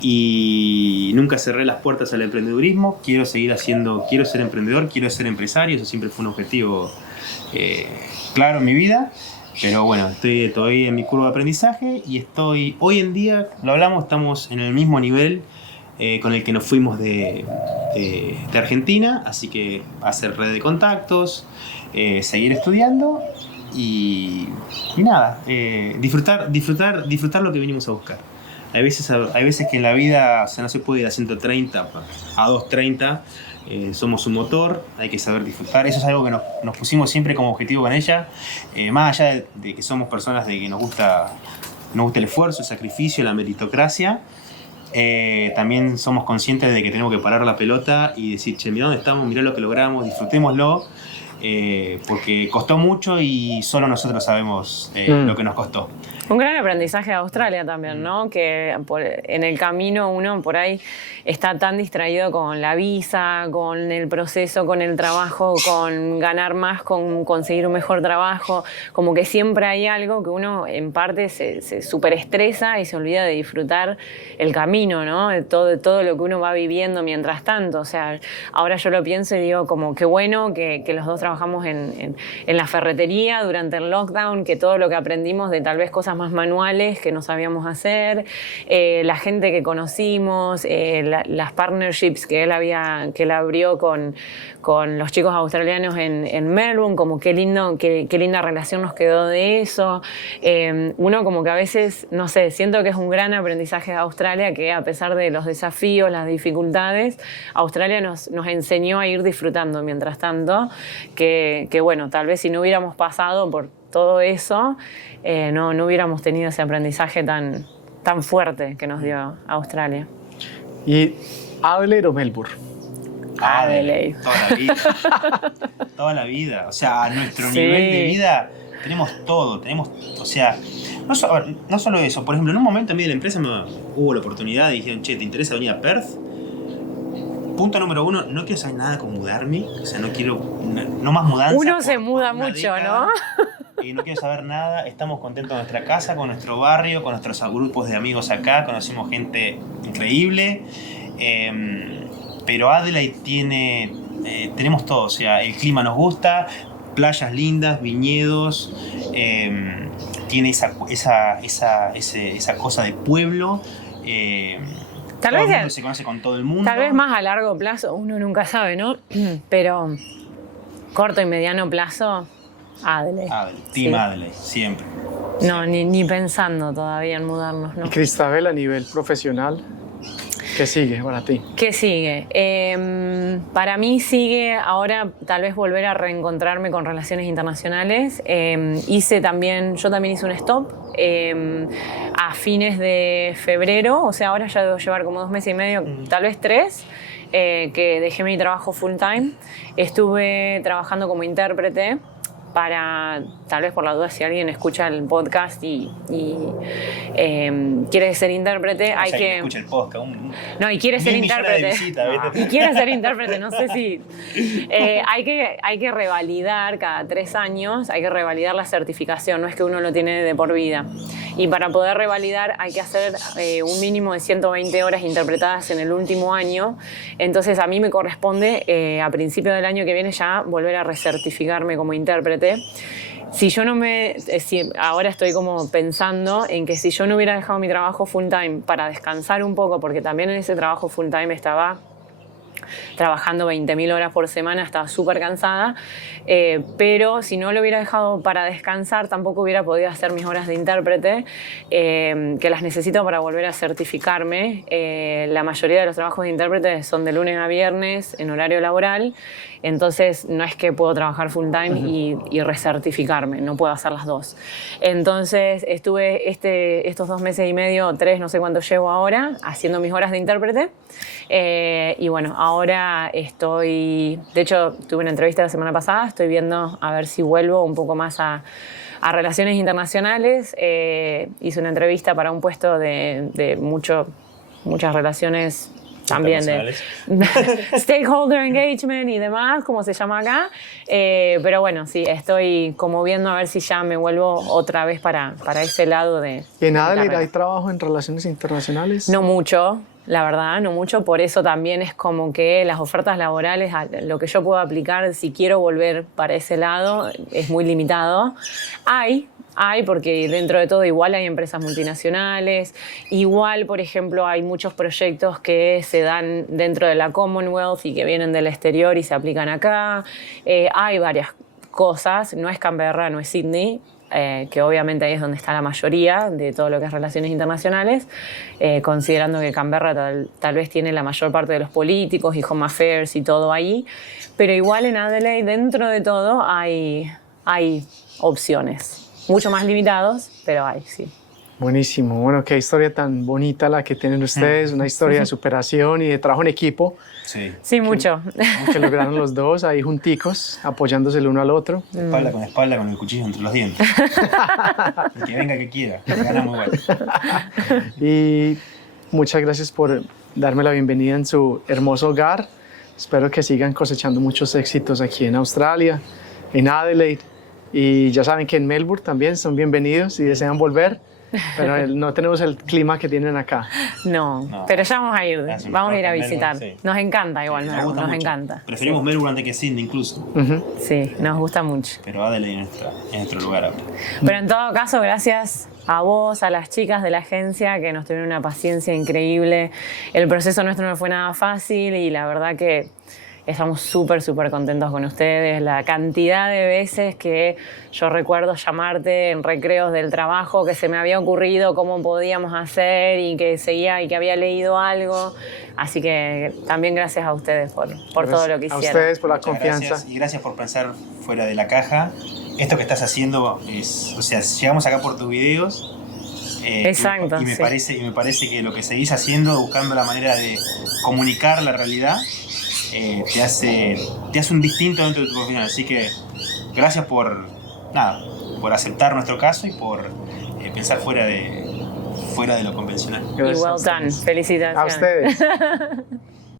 Y nunca cerré las puertas al emprendedurismo. Quiero seguir quiero ser emprendedor, quiero ser empresario. Eso siempre fue un objetivo claro en mi vida. Pero bueno, estoy todavía en mi curva de aprendizaje y hoy en día, lo hablamos, estamos en el mismo nivel con el que nos fuimos de Argentina. Así que hacer red de contactos, seguir estudiando y nada, disfrutar lo que vinimos a buscar. Hay veces que en la vida no se puede ir a 130, a 230. Somos un motor, hay que saber disfrutar. Eso es algo que nos pusimos siempre como objetivo con ella. Más allá de que somos personas de que nos gusta el esfuerzo, el sacrificio, la meritocracia, también somos conscientes de que tenemos que parar la pelota y decir, che, mirá dónde estamos, mirá lo que logramos, disfrutémoslo. Porque costó mucho y solo nosotros sabemos lo que nos costó. Un gran aprendizaje de Australia también, ¿no? Que en el camino uno por ahí está tan distraído con la visa, con el proceso, con el trabajo, con ganar más, con conseguir un mejor trabajo. Como que siempre hay algo que uno en parte se superestresa y se olvida de disfrutar el camino, ¿no? De todo lo que uno va viviendo mientras tanto. O sea, ahora yo lo pienso y digo como qué bueno que los dos trabajamos en la ferretería durante el lockdown, que todo lo que aprendimos de tal vez cosas más manuales que no sabíamos hacer, la gente que conocimos, las partnerships que él abrió con los chicos australianos en Melbourne, como qué linda relación nos quedó de eso. Uno como que a veces, no sé, siento que es un gran aprendizaje de Australia, que a pesar de los desafíos, las dificultades, Australia nos enseñó a ir disfrutando mientras tanto, que bueno, tal vez si no hubiéramos pasado por todo eso, no hubiéramos tenido ese aprendizaje tan fuerte que nos dio Australia. ¿Y Adelaide o Melbourne? Adelaide. Toda la vida. Toda la vida. O sea, a nuestro Sí. nivel de vida tenemos todo. O sea, no solo eso. Por ejemplo, en un momento a mí de la empresa hubo la oportunidad y dijeron, che, ¿te interesa venir a Perth? Punto número 1, no quiero saber nada con mudarme. O sea, no más mudanza. Uno se muda una mucho, década. ¿no? Y no quiero saber nada, estamos contentos en nuestra casa, con nuestro barrio, con nuestros grupos de amigos acá, conocimos gente increíble, pero Adelaide tenemos todo, o sea, el clima nos gusta, playas lindas, viñedos, tiene esa cosa de pueblo, Tal todo vez el mundo se conoce con todo el mundo. Tal vez más a largo plazo, uno nunca sabe, ¿no? Pero corto y mediano plazo, Adelaide. Team Sí. Adelaide, siempre. No, ni pensando todavía en mudarnos, ¿no? Y Cristabel, a nivel profesional, ¿qué sigue para ti? ¿Qué sigue? Para mí sigue ahora tal vez volver a reencontrarme con relaciones internacionales. Yo también hice un stop a fines de febrero, o sea, ahora ya debo llevar como 2 meses y medio, tal vez 3, que dejé mi trabajo full time. Estuve trabajando como intérprete para, tal vez por la duda, si alguien escucha el podcast y quiere ser intérprete, hay que... escucha el podcast. No, y quiere ser intérprete. Y quiere ser intérprete, no sé si... hay que revalidar cada 3 años, hay que revalidar la certificación, no es que uno lo tiene de por vida. Y para poder revalidar hay que hacer un mínimo de 120 horas interpretadas en el último año. Entonces a mí me corresponde a principio del año que viene ya volver a recertificarme como intérprete. Si yo no ahora estoy como pensando en que si yo no hubiera dejado mi trabajo full time para descansar un poco, porque también en ese trabajo full time estaba trabajando 20.000 horas por semana, estaba súper cansada, pero si no lo hubiera dejado para descansar, tampoco hubiera podido hacer mis horas de intérprete, que las necesito para volver a certificarme. La mayoría de los trabajos de intérprete son de lunes a viernes en horario laboral, entonces no es que puedo trabajar full time y recertificarme, no puedo hacer las dos. Entonces estuve estos 2 meses y medio, 3, no sé cuánto llevo ahora, haciendo mis horas de intérprete. Y bueno, ahora de hecho tuve una entrevista la semana pasada, estoy viendo a ver si vuelvo un poco más a relaciones internacionales. Hice una entrevista para un puesto de muchas relaciones también de stakeholder engagement y demás, como se llama acá. Pero bueno, sí, estoy como viendo a ver si ya me vuelvo otra vez para ese lado de... ¿Y en Adelaide hay trabajo en relaciones internacionales? No mucho, la verdad, no mucho. Por eso también es como que las ofertas laborales, lo que yo puedo aplicar si quiero volver para ese lado, es muy limitado. Hay, porque dentro de todo igual hay empresas multinacionales, igual, por ejemplo, hay muchos proyectos que se dan dentro de la Commonwealth y que vienen del exterior y se aplican acá. Hay varias cosas, no es Canberra, no es Sydney, que obviamente ahí es donde está la mayoría de todo lo que es relaciones internacionales, considerando que Canberra tal vez tiene la mayor parte de los políticos y Home Affairs y todo ahí, pero igual en Adelaide, dentro de todo, hay opciones. Mucho más limitados, pero hay, sí. Buenísimo. Bueno, qué historia tan bonita la que tienen ustedes, una historia de superación y de trabajo en equipo. Sí, mucho. Que lograron los dos ahí junticos, apoyándose el uno al otro. Espalda con el cuchillo entre los dientes. El que venga que quiera, ganamos igual. Y muchas gracias por darme la bienvenida en su hermoso hogar. Espero que sigan cosechando muchos éxitos aquí en Australia, en Adelaide. Y ya saben que en Melbourne también son bienvenidos si desean volver, pero no tenemos el clima que tienen acá. No, pero ya vamos a ir, vamos a ir a visitar. Melbourne, sí. Nos encanta igual, nos encanta. Preferimos Melbourne antes que Sydney incluso. Sí, nos gusta mucho. Pero Adelaide es nuestro lugar ahora. Pero en todo caso, gracias a vos, a las chicas de la agencia que nos tuvieron una paciencia increíble. El proceso nuestro no fue nada fácil y la verdad que estamos súper contentos con ustedes. La cantidad de veces que yo recuerdo llamarte en recreos del trabajo, que se me había ocurrido cómo podíamos hacer y que seguía y que había leído algo. Así que también gracias a ustedes por todo lo que hicieron. A ustedes por la Muchas confianza. Gracias, y gracias por pensar fuera de la caja. Esto que estás haciendo llegamos acá por tus videos. Exacto. Y me parece que lo que seguís haciendo, buscando la manera de comunicar la realidad, te hace un distinto dentro de tu profesión. Así que gracias por aceptar nuestro caso y por pensar fuera de lo convencional. Y well done. Felicitaciones. A ustedes.